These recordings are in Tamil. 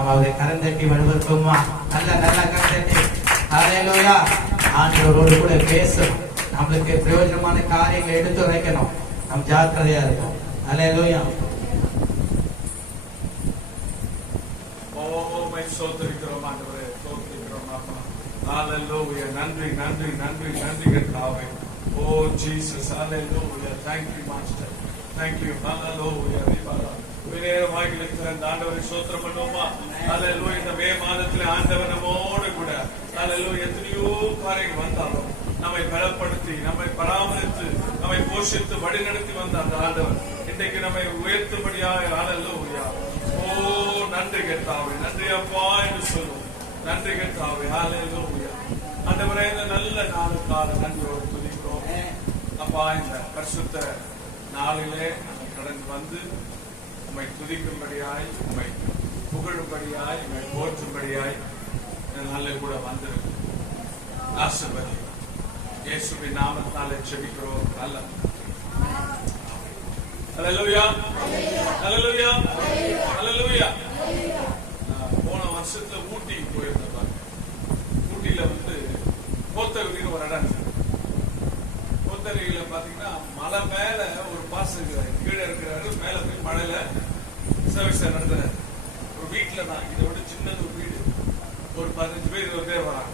நாம் அவரை கரந்தட்டி வலுவருக்குமா? நல்ல நல்ல கரந்தட்டி. ஹல்லேலூயா. ஆண்டவரோடு கூட பேசும். நம்மளுக்கு பிரயோஜனமான காரியங்களை எடுத்து வைக்கணும். நம் ஜாக்கிரதையா இருக்கும். ஹல்லேலூயா. சோதரிக்கிறோம் ஆண்டவரே, சோதரிக்கிறோம் அப்பா. ஹல்லேலூயா. நன்றி நன்றி நன்றி நன்றி கர்த்தாவே. Oh Jesus, hallelujah. Thank you master. Thank you. Hallelujah. வினேரமாய் இருக்கிற அந்த ஆண்டவரை ஸ்தோத்திரம் பண்ணுவோமா? ஹல்லேலூயா. இந்த மே மாதத்திலே ஆண்டவர் நம்மோடு கூட ஹல்லேலூயா எத்தனையோ காரியங்கள் வந்தாலும் நம்மை பலப்படுத்தி, நம்மை பராமரித்து, நம்மை போஷித்து வழிநடத்தி வந்த அந்த ஆண்டவர் இன்றைக்கு நம்மை உயர்த்தும்படியாக ஹல்லேலூயா. ஓ நன்றி கர்த்தாவே, நன்றி அப்பா என்று சொல்லுவோம். நன்றி கர்த்தாவே. ஹல்லேலூயா. ஆண்டவரே, இந்த நல்ல நாளுக்காக நன்றியோடு துதிக்கிறோம் அப்பா. இந்த பரிசுத்த நாளிலே கடந்து வந்து உம்மை துதிக்கும்படியாய், உம்மை புகழும்படியாய், உம்மை போற்றும்படியாய் நாளில் கூட வந்திருக்கும். ஆசீர்வதி இயேசுவின் நாமத்தாலே ஜெபிக்கிறோம். ஹல்லேலூயா. ஹல்லேலூயா. ஹல்லேலூயா. போன வருஷத்துல ஊட்டி போயிருந்தேன். ஊட்டியில வந்து கோத்தகிரின்னு ஒரு இடம் இருக்கு. கோத்தகிரியில பாத்தீங்கன்னா மலை மேல ஒரு பாசங்க கீழே இருக்கிறாரு, மேல போய் மழையில சர்வீஸ் நடத்துறாரு. ஒரு வீட்டுல தான், இதை விட சின்னது ஒரு வீடு, ஒரு 15 பேர் 20 பேர் வராங்க.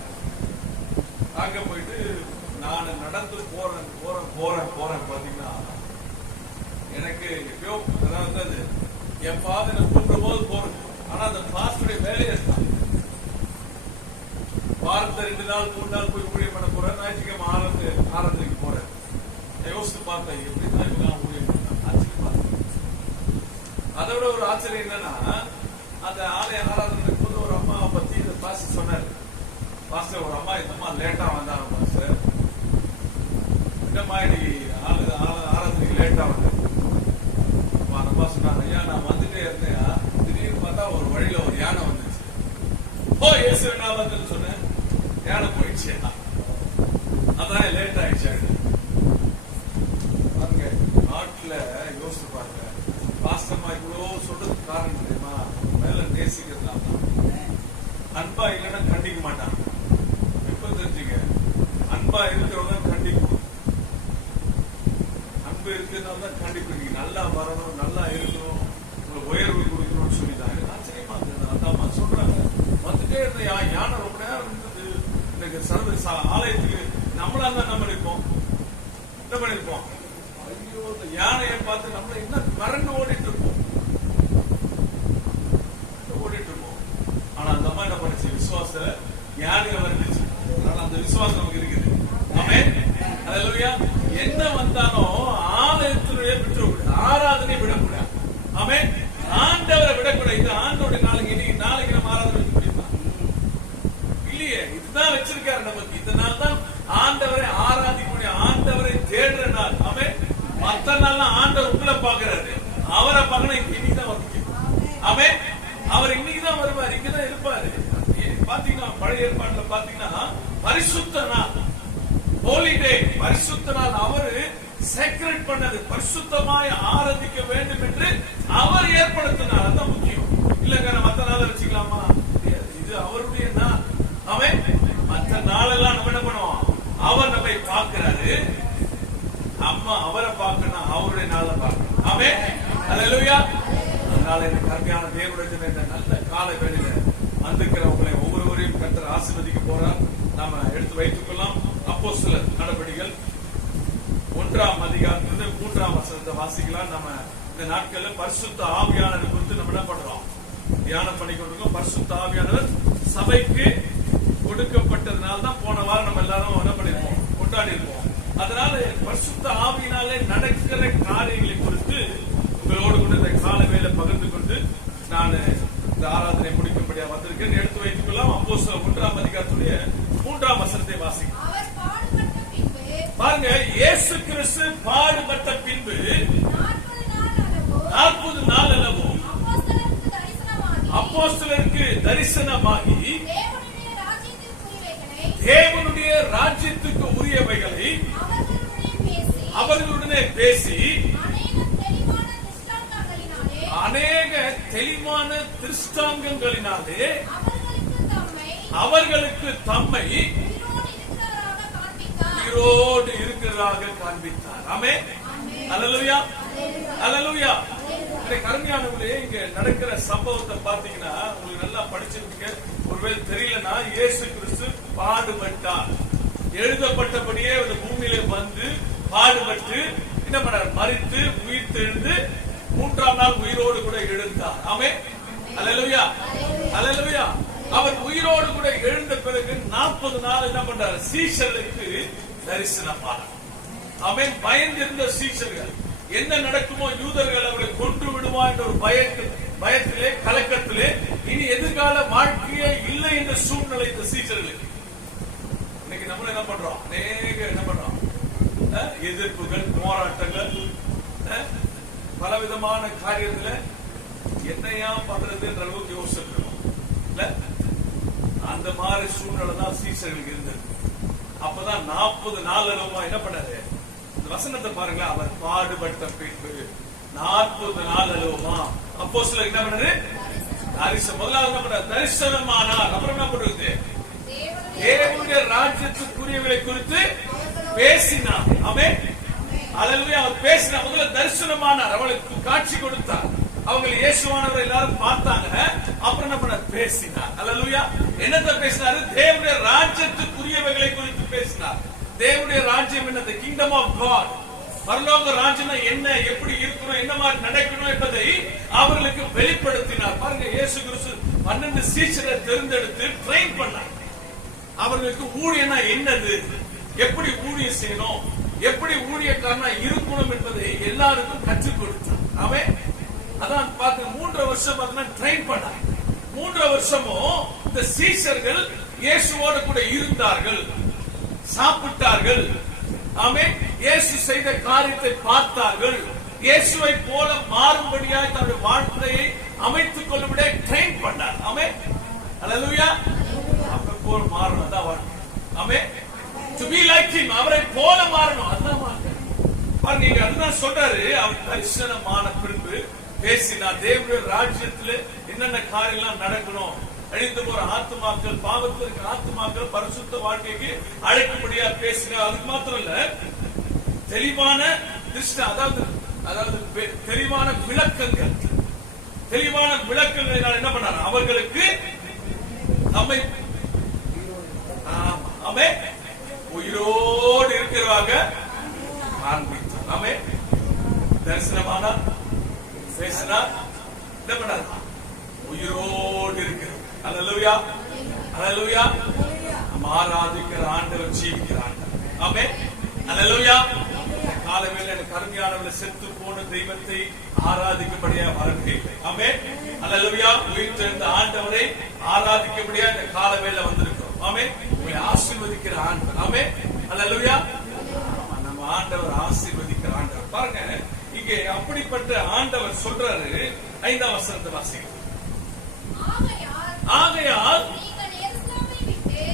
அங்க போயிட்டு நான் நடந்து போறேன் பாத்தீங்கன்னா எனக்கு எப்பயோ அதாவது என் பாதை கூப்பிடும் போது போறது. ஆனா அந்த பாஸ்டருடைய வேலையை தான் வாரத்தை 2 நாள் 3 நாள் போய் ஊழியம் பண்ண போறேன். ஞாயிற்றுக்கிழமை ஆரம்பிக்கு போறேன். யோசித்து பார்த்தேன், எப்படிதான் இவங்க ஊழியம் பண்ணாங்க. ஆச்சரியமா. அதை விட ஒரு ஆச்சரியம் என்னன்னா, அந்த ஆலய ஆராதனைக்கு போது ஒரு அம்மாவை பத்தி இந்த பாஸ்டர் சொன்னாரு. பாஸ்டர், ஒரு அம்மா இந்த அம்மா லேட்டா வந்தாங்க பாஸ்டர். இந்த மாதிரி ஆராதனைக்கு லேட்டா வந்தேன். அந்த அம்மா சொன்னாங்க, ஐயா நான் வந்துட்டே இருந்தேன், திடீர்னு பார்த்தா ஒரு வழியில ஒரு யானை வந்துச்சு. ஓ இயேசு நான் வந்து சொன்னேன், யானை போயிடுச்சு. அதான் லேட் ஆயிடுச்சு. பாருங்க, நாட்டுல யோசிச்சு பாருங்க. பாஸ்டர்மா இவ்வளவு சொல்றதுக்கு காரணம் தெரியுமா? மேல நேசிக்கிறதுனால தான். அன்பா இல்லைன்னா கண்டிக்க மாட்டான். எப்ப தெரிஞ்சுங்க, அன்பா இருக்கிறவங்க கண்டிக்கும். அன்பு இருக்கிறதுனால தான் கண்டிப்பு. நீங்க நல்லா வரணும், நல்லா இருக்கணும், உங்களுக்கு உயர்வு கொடுக்கணும்னு சொல்லிட்டாங்க. ஆச்சரியமா இருந்தது. அதாம்மா சொல்றாங்க, வந்துட்டே இருந்த யானை ரொம்ப நேரம் இருந்தது. எனக்கு சர்வீஸ் ஆலயத்துக்கு நம்மளா தான் நம்ம இருப்போம். என்ன பண்ணிருப்போம்? ஐயோ, இந்த யானையை பார்த்து நம்மள என்ன மறந்து ஓடிட்டு இருப்போம். ஆனா அந்த அம்மா என்ன பண்ணுச்சு? விசுவாச யானையை வந்துச்சு. அதனால அந்த விசுவாசம் நமக்கு இருக்குது. ஆமென். ஹல்லேலூயா. என்ன வந்தாலும் ஆலயத்தினுடைய விட்டுறக்கூடாது, ஆராதனை விடக்கூடாது. ஆமென். ஆண்டவரை விடக்கூடாது. இது ஆண்டோட நாளைக்கு நம்ம ஆராதனை வைக்க முடியுமா? இல்லையே. இதுதான் வச்சிருக்காரு நமக்கு. இதனால தான் ஆண்டவரை ஆராதிக்க முடியும். ஆண்டவரை தேடுற நாள். ஆமென். மற்ற நாள்லாம் ஆண்டவர் உங்களை பாக்குறாரு. அவரை பார்க்கணும். இன்னைக்குதான் வந்து. ஆமென். அவர் இன்னைக்குதான் வருவார், இங்கதான் இருப்பாரு. பாத்தீங்கன்னா பழைய ஏற்பாட்டுல பாத்தீங்கன்னா பரிசுத்த நாள், ஹோலிடே, பரிசுத்த நாள் அவரு சேக்ரெட் பண்ணது. பரிசுத்தமாய் ஆராதிக்க வேண்டும் என்று அவர் ஏற்படுத்தினார். அதான் முக்கியம். இல்லங்க மற்ற நாளை வச்சுக்கலாமா? இது அவருடைய நாள். அவன் மற்ற நாளெல்லாம் நம்ம என்ன பண்ணுவோம்? அவர் நம்மை பார்க்கிறாரு. அம்மா அவரை பார்க்கணும், அவருடைய நாளை பார்க்கணும். அவன் ஹல்லேலூயா. அதனால எனக்கு அருமையான தேவனுடைய இந்த நல்ல கால வேளையில வந்திருக்கிறவங்களை ஒவ்வொருவரையும் கர்த்தர் ஆசீர்வதிக்க போறார். நாம எடுத்து வைத்துக் கொள்ளலாம். அப்போஸ்தலர் நடபடிகள் 1ஆம் அதிகாரத்திலிருந்து 3ஆம் வசனத்தை வாசிக்கலாம். நம்ம இந்த நாட்கள்ல பரிசுத்த ஆவியானவர் குறித்து நம்ம என்ன பண்றோம்? தியானம் பண்ணி கொண்டிருக்கோம். பரிசுத்த ஆவியானவர் சபைக்கு கொடுக்கப்பட்டதுனால தான் போன வாரம் நம்ம எல்லாரும் என்ன பண்ணிருப்போம்? கொண்டாடி இருப்போம். அதனால பரிசுத்த ஆவியினாலே நடக்கிற காரியங்களை குறித்து உங்களோடு கூட இந்த கால வேளை பகிர்ந்து கொண்டு நான் இந்த ஆராதனை முடிக்கும்படியா வந்திருக்கேன். எடுத்து வைத்துக் கொள்ளலாம். அப்போஸ்தலர் 1ஆம் அதிகாரத்துடைய 3ஆம் வசனத்தை வாசிக்கலாம். பாருங்க, இயேசு கிறிஸ்து பாடுபட்ட பின்பு 40 நாள் அளவும் அப்போஸ்தலருக்கு தரிசனமாகி தேவனுடைய ராஜ்யத்துக்கு உரியவைகளை அவர்களுடனே பேசி அநேக தெளிவான திருஷ்டாங்கங்களினாலே அவர்களுக்கு தம்மை உயிரோடு இருக்கிறதாக காண்பித்தார். ஆமென். அல்லேலூயா, அல்லேலூயா. கருமையானவர்களே, இங்க நடக்கிற சம்பவத்தை பாத்தீங்கன்னா உங்களுக்கு நல்லா படிச்சிருக்கீங்க. ஒருவேளை தெரியலன்னா, இயேசு கிறிஸ்து பாடுபட்டார். எழுதப்பட்டபடியே அந்த பூமியில வந்து பாடுபட்டு என்ன பண்ணார்? மரித்து உயிர் தெழுந்து 3ஆம் நாள் உயிரோடு கூட எழுந்தார். ஆமென். அல்லேலூயா, அல்லேலூயா. அவர் உயிரோடு கூட எழுந்த பிறகு 40 நாள் என்ன பண்றார்? சீஷர்களுக்கு தரிசனமானார். ஆமென். பயந்திருந்த சீஷர்கள், என்ன நடக்குமோ, யூதர்கள் அவரை கொன்று விடுவா என்ற ஒரு பயத்திலே, கலக்கத்திலே, இனி எதிர்கால வாழ்க்கையே இல்லை என்ற சூழ்நிலை இந்த சீஷர்களுக்கு. இன்னைக்கு நம்ம என்ன பண்றோம்? அநேக என்ன பண்றோம்? எதிர்ப்புகள், போராட்டங்கள், பலவிதமான காரியத்துல என்னையா பண்றது என்ற அளவுக்கு யோசிச்சிருக்கோம். அந்த மாதிரி சூழ்நிலை தான் சீஷர்களுக்கு இருந்தது. அப்பதான் 40 நாள் அளவா என்ன பண்ணாரு? இந்த வசனத்தை பாருங்களேன். அவர் பாடுபட்ட பின்பு 40 நாள் அளவுமா அப்போஸ்தலர் என்ன பண்ணாரு? முதலாவது என்ன பண்ணாரு? தரிசனமானார். அப்புறம் என்ன பண்றது? தேவனுடைய ராஜ்யத்துக்குரியவர்களை குறித்து பேசினார். ஆமென். அல்லேலூயா. அவர் பேசினார். முதல்ல தரிசனமானார். அவளுக்கு காட்சி கொடுத்தார். அவங்க இயேசுவானவர் எல்லாரும் பார்த்தாங்க. அப்புறம் என்ன பண்ண? பேசினார். அல்லேலூயா. என்னத்தை பேசினாரு? தேவனுடைய ராஜ்யத்துக்குரியவைகளை குறித்து பேசினார். தேவனுடைய ராஜ்யம் என்ன? The kingdom of God. பரலோக ராஜ்யம் என்ன, எப்படி இருக்கணும், என்ன மாதிரி நடக்கணும் என்பதை அவர்களுக்கு வெளிப்படுத்தினார். பாருங்க, இயேசு கிறிஸ்து 12 சீஷரை தேர்ந்தெடுத்து ட்ரெயின் பண்ணார். அவர்களுக்கு ஊழியனா என்னது, எப்படி ஊழியம் செய்யணும், எப்படி ஊழியக்காரனா இருக்கணும் என்பதை எல்லாருக்கும் கற்றுக் கொடுத்தார். அவன் அதான் பார்த்து 3 வருஷம் ட்ரெயின் பண்ணார். 3 வருஷமும் இந்த சீஷர்கள் இயேசுவோடு கூட இருந்தார்கள், சாப்பிட்டார்கள். ஆமென். இயேசு செய்த காரியத்தை பார்த்தார்கள். இயேசுவை போல மாறும்படியாக தன்னுடைய வாழ்க்கையை அமைத்துக் கொள்ளும்படியாக ட்ரெயின் பண்ணார். ஆமென். அல்லேலூயா. அவரை போல மாறணும் தான் வாழ்க்கை. ஆமென். To be like him, அவரை போல மாறணும். அதான் வாழ்க்கை. பாருங்க, அதுதான் சொல்றாரு. அவர் தரிசனமான பின்பு பேசினார். தேவனுடைய ராஜ்யத்தில் என்னென்ன காரியம்லாம் நடக்கணும், அழிந்து போற ஆத்துமாக்கள், பாவத்தில் இருக்கிற ஆத்துமாக்கள் பரிசுத்த வாழ்க்கைக்கு அழைக்கும்படியா பேசினார். அதுக்கு மாத்திரம் இல்ல, தெளிவான திருஷ்ட, அதாவது தெளிவான விளக்கங்கள், தெளிவான விளக்கங்கள் என்ன பண்ணார்? அவர்களுக்கு நம்மை உயிரோடு இருக்கிறவாக காண்பித்தார். ஆமென். தரிசனமானார், பேசினார், என்ன பண்ணார்? உயிரோடு இருக்கிறார். அல்லேலூயா, அல்லேலூயா. நம்ம ஆராதிக்கிற ஆண்டவர் ஜீவிக்கிற ஆண்டவர். ஆமென். அல்லேலூயா. காலவேளை கருமையானவர்களை செத்து போன தெய்வத்தை ஆராதிக்கும்படியா வரவில்லை. ஆமென். அல்லேலூயா. உயிர் தெழுந்த ஆண்டவரை ஆராதிக்கும்படியா இந்த காலவேளை வந்திருக்கிறோம். ஆமென். உங்களை ஆசீர்வதிக்கிற ஆண்டவர். ஆமென். அல்லேலூயா. நம்ம ஆண்டவர் ஆசீர்வதிக்கிற ஆண்டவர். பாருங்க, இங்கே அப்படிப்பட்ட ஆண்டவர் சொல்றாரு. 5ஆம் வசனத்தை வாசிங்க. ஆகையால்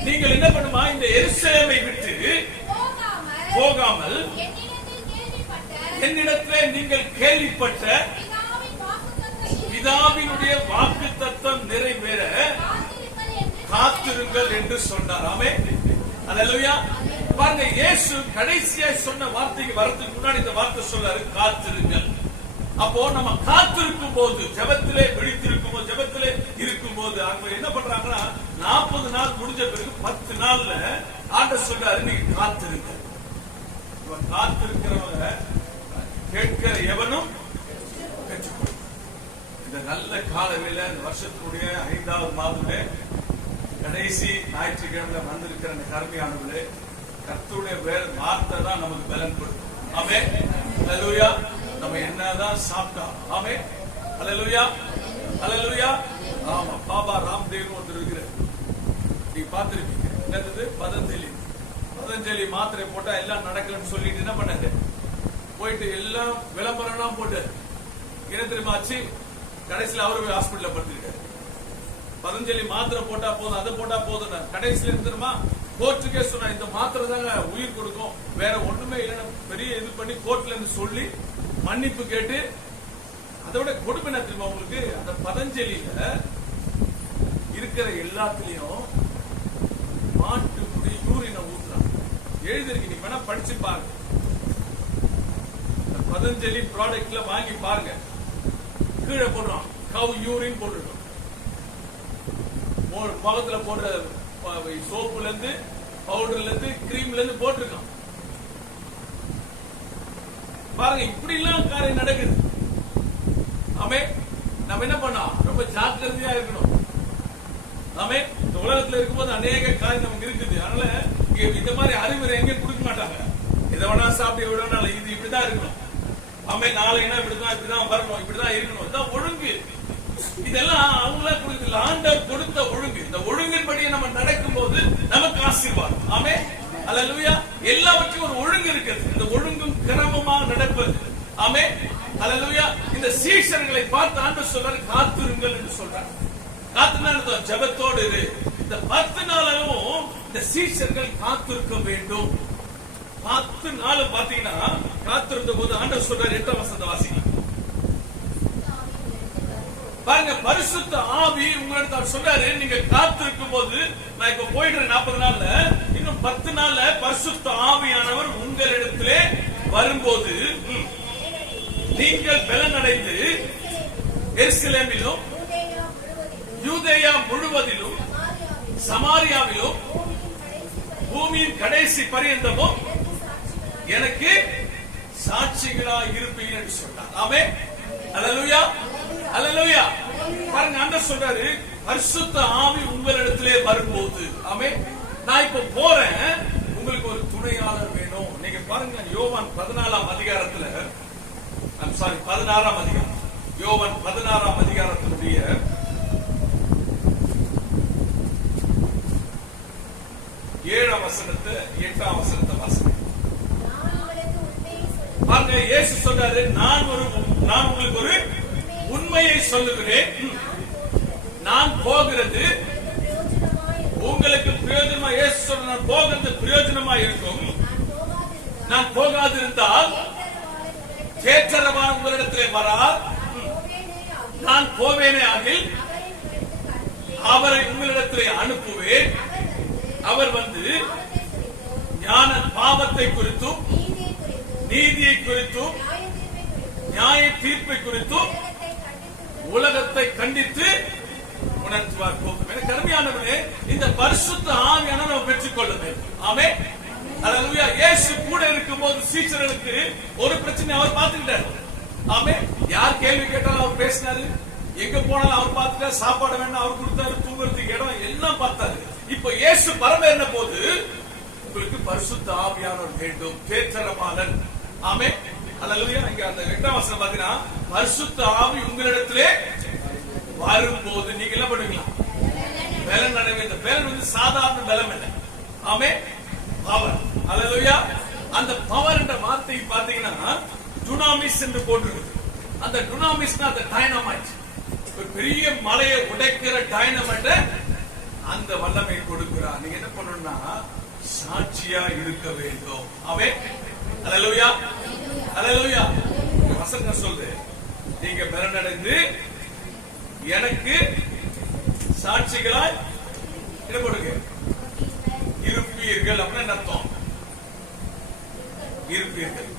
நீங்கள் என்ன பண்ணுமா? இந்த எருசலேமை விட்டு போகாமல் என்னிடத்திலே நீங்கள் கேள்விப்பட்ட பிதாவினுடைய வாக்குத்தத்தம் நிறைவேற காத்திருங்கள் என்று சொன்னார். ஆமென். அல்லேலூயா. பாருங்க, இயேசு கடைசியா சொன்ன வார்த்தைக்கு வரதுக்கு முன்னாடி இந்த வார்த்தை சொல்றாரு, காத்திருங்கள். அப்போ நம்ம காத்திருக்கும் போது, ஜெபத்திலே விழித்திருக்கும் போது, ஜெபத்திலே இருக்கும் போது அவங்க என்ன பண்றாங்கன்னா, 40 நாள் முடிஞ்ச பிறகு 10 நாள்ல ஆண்டவர் சொல்றாரு, நீங்க காத்திருங்க. காத்திருக்கிறவங்க கேட்கிற எவனும் பெற்றுக்கொள்ளும். இந்த நல்ல காலவேளை, இந்த வருஷத்துடைய 5வது மாதமே கடைசி ஞாயிற்றுக்கிழமை வந்திருக்கிற அந்த கருமையானவர்களே, கர்த்தருடைய வார்த்தை தான் நமக்கு பலன் கொடுக்கும். ஆமென். அல்லேலூயா. நம்ம என்னதான் சாப்பிட்டா, ஆமென். அல்லேலூயா, அல்லேலூயா. ஆமா, பாபா ராம்தேவ் ஒருத்தர் இருக்கிறார், நீங்க பார்த்திருப்பீங்க. என்னது? பதஞ்சலி மாத்திரை போட்டா எல்லாம் நடக்கலன்னு சொல்லிட்டு என்ன பண்ணாரு? போயிட்டு எல்லாம் விளம்பரம் போட்டு என்ன தெரியுமா ஆச்சு? கடைசியில் அவரு ஹாஸ்பிட்டல்ல படுத்திருக்காரு. பதஞ்சலி மாத்திரை போட்டா போதும், அதை போட்டா போதும். கடைசியில தெரியுமா கோர்ட்டுக்கே சொன்னா, இந்த மாத்திரை தாங்க உயிர் கொடுக்கும், வேற ஒண்ணுமே இல்லைன்னு பெரிய இது பண்ணி கோர்ட்ல இருந்து சொல்லி மன்னிப்பு கேட்டு அதோட கொடுமை என்ன தெரியுமா உங்களுக்கு? அந்த பதஞ்சலியில இருக்கிற எல்லாத்துலயும் மாட்டு முடி யூரினை ஊத்துறாங்க. எழுதிருக்கு, நீங்க வேணா படிச்சு பாருங்க. பதஞ்சலி ப்ராடக்ட்ல வாங்கி பாருங்க. கீழே போடுறோம் கவ் யூரின் போட்டுருக்கோம். முகத்துல போடுற சோப்புல இருந்து, பவுடர்ல இருந்து, கிரீம்ல இருந்து போட்டிருக்கோம். பாருங்க, இப்படி எல்லாம் காரியம் நடக்குது. ஆமே, நம்ம என்ன பண்ணோம்? ரொம்ப ஜாக்கிரதையா இருக்கணும். ஆமே, இந்த உலகத்துல இருக்கும்போது அநேக காரியம் நமக்கு இருக்குது. அதனால இந்த மாதிரி அறிவுரை எங்கேயும் கொடுக்க மாட்டாங்க. இதை வேணா சாப்பிட்டு விட, இது இப்படிதான் இருக்கணும். ஆமே, நாளைனா இப்படிதான் வரணும், இப்படிதான் இருக்கணும். இதான் ஒழுங்கு. இதெல்லாம் அவங்களா கொடுக்கல, ஆண்டவர் கொடுத்த ஒழுங்கு. இந்த ஒழுங்கின்படி நம்ம நடக்கும் போது நமக்கு ஆசீர்வாதம். ஆமே, அல்லேலூயா. எல்லாவற்றையும் ஒரு ஒழுங்கு இருக்குது. இந்த ஒழுங்கும் கிரமமாக நடப்பது. ஆமே, அல்லேலூயா. இந்த சீஷர்களை பார்த்து ஆண்டவர் சொல்றாரு, காத்திருங்கள் என்று சொல்றாரு. காத்துனா ஜெபத்தோடு இரு. இந்த 10 நாளும் இந்த சீஷர்கள் காத்திருக்க வேண்டும். 10 நாள் பாத்தீங்கன்னா காத்திருந்த போது ஆண்டவர் சொல்றாரு, 8ஆம் வசனத்தை வாசிங்க பாருங்க. பரிசுத்த ஆவி உங்களிடத்தில் சொல்றாரு, நீங்க காத்திருக்கும் போது, நான் இப்ப போயிடுறேன் 40 நாள்ல, இன்னும் 10 நாள்ல பரிசுத்த ஆவியானவர் உங்களிடத்திலே வரும்போது நீங்கள் பலனடைந்து எருசலேமிலும் யூதேயா முழுவதிலும் சமாரியாவிலும் பூமியின் கடைசி பரியந்தமும் எனக்கு சாட்சிகளா இருப்பீங்க என்று சொன்னார். ஆமென், அல்லேலூயா, அல்லேலூயா. பாருங்க, ஆண்டவர் சொல்றாரு, பரிசுத்த ஆவி உங்களிடத்திலே வரும்போது, ஆமென், நான் இப்ப போறேன், உங்களுக்கு ஒரு துணையாளர் வேணும். நீங்க பாருங்க, யோவான் 14ஆம் அதிகாரத்துல, 16ஆம் அதிகாரம், யோவான் 16ஆம் அதிகாரத்தினுடைய 7ஆம் வசனத்தை 8ஆம் வசனத்தை வாசிங்க. பாருங்க, இயேசு சொல்றாரு, நான் உங்களுக்கு ஒரு உண்மையை சொல்லுகிறேன். நான் போகிறது உங்களுக்கு பிரயோஜனமா, இயேசு சொல்ற, நான் போகிறது பிரயோஜனமா இருக்கும். நான் போகாதிருந்தால் தேற்றரவான் உங்களிடத்திலே வரார். நான் போவேனே ஆகில் அவரை உங்களிடத்திலே அனுப்புவேன். அவர் வந்து ஞான பாவத்தை குறித்தும் நீதியை குறித்தும் நியாய தீர்ப்பை குறித்தும் உலகத்தை கண்டித்து உணர்த்துவார். கருமையானவனே, இந்த பரிசுத்த ஆவியான நம்ம பெற்றுக் கொள்ள வேண்டும். ஆமென், அல்லேலூயா. இயேசு கூட இருக்கும் போது சீஷர்களுக்கு ஒரு பிரச்சனை அவர் பார்த்துக்கிட்டாரு. ஆமென், யார் கேள்வி கேட்டாலும் அவர் பேசினாரு. எங்க போனாலும் அவர் பார்த்துட்டாரு. சாப்பாடு வேணும் அவர் கொடுத்தாரு, தூங்குறதுக்கு இடம் எல்லாம் பார்த்தாரு. இப்ப இயேசு பரமேறின போது உங்களுக்கு பரிசுத்த ஆவியானவர் வேண்டும், தேற்றரமாளன். ஆமென், அல்லேலூயா. இங்க அந்த 2ஆம் வசனம் பாத்தீங்கன்னா, பரிசுத்த ஆவி உங்களிடத்திலே வரும்போது நீங்க என்ன பண்ணுவீங்களா? பலன் அடைவீங்க. இந்த பலன் வந்து சாதாரண பலம் இல்லை. ஆமென், பவர். அல்லேலூயா. அந்த பவர் என்ற வார்த்தை பாத்தீங்கன்னா டுனாமிஸ் என்று போட்டிருக்கு. அந்த டுனாமிஸ்னா அந்த டைனமைட், ஒரு பெரிய மலையை உடைக்கிற டைனமைட், அந்த வல்லமை கொடுக்கிறார். நீங்க என்ன பண்ணணும்னா சாட்சியா இருக்க வேண்டும். ஆமென், அல்லேலூயா, அல்லேலூயா. வசனம் சொல்லுது, நீங்க பலனடைந்து எனக்கு சாட்சிகளாய் என்ன பண்ணுங்க இருப்பீர்கள். அப்படின்னு அர்த்தம். இருப்பீர்கள்,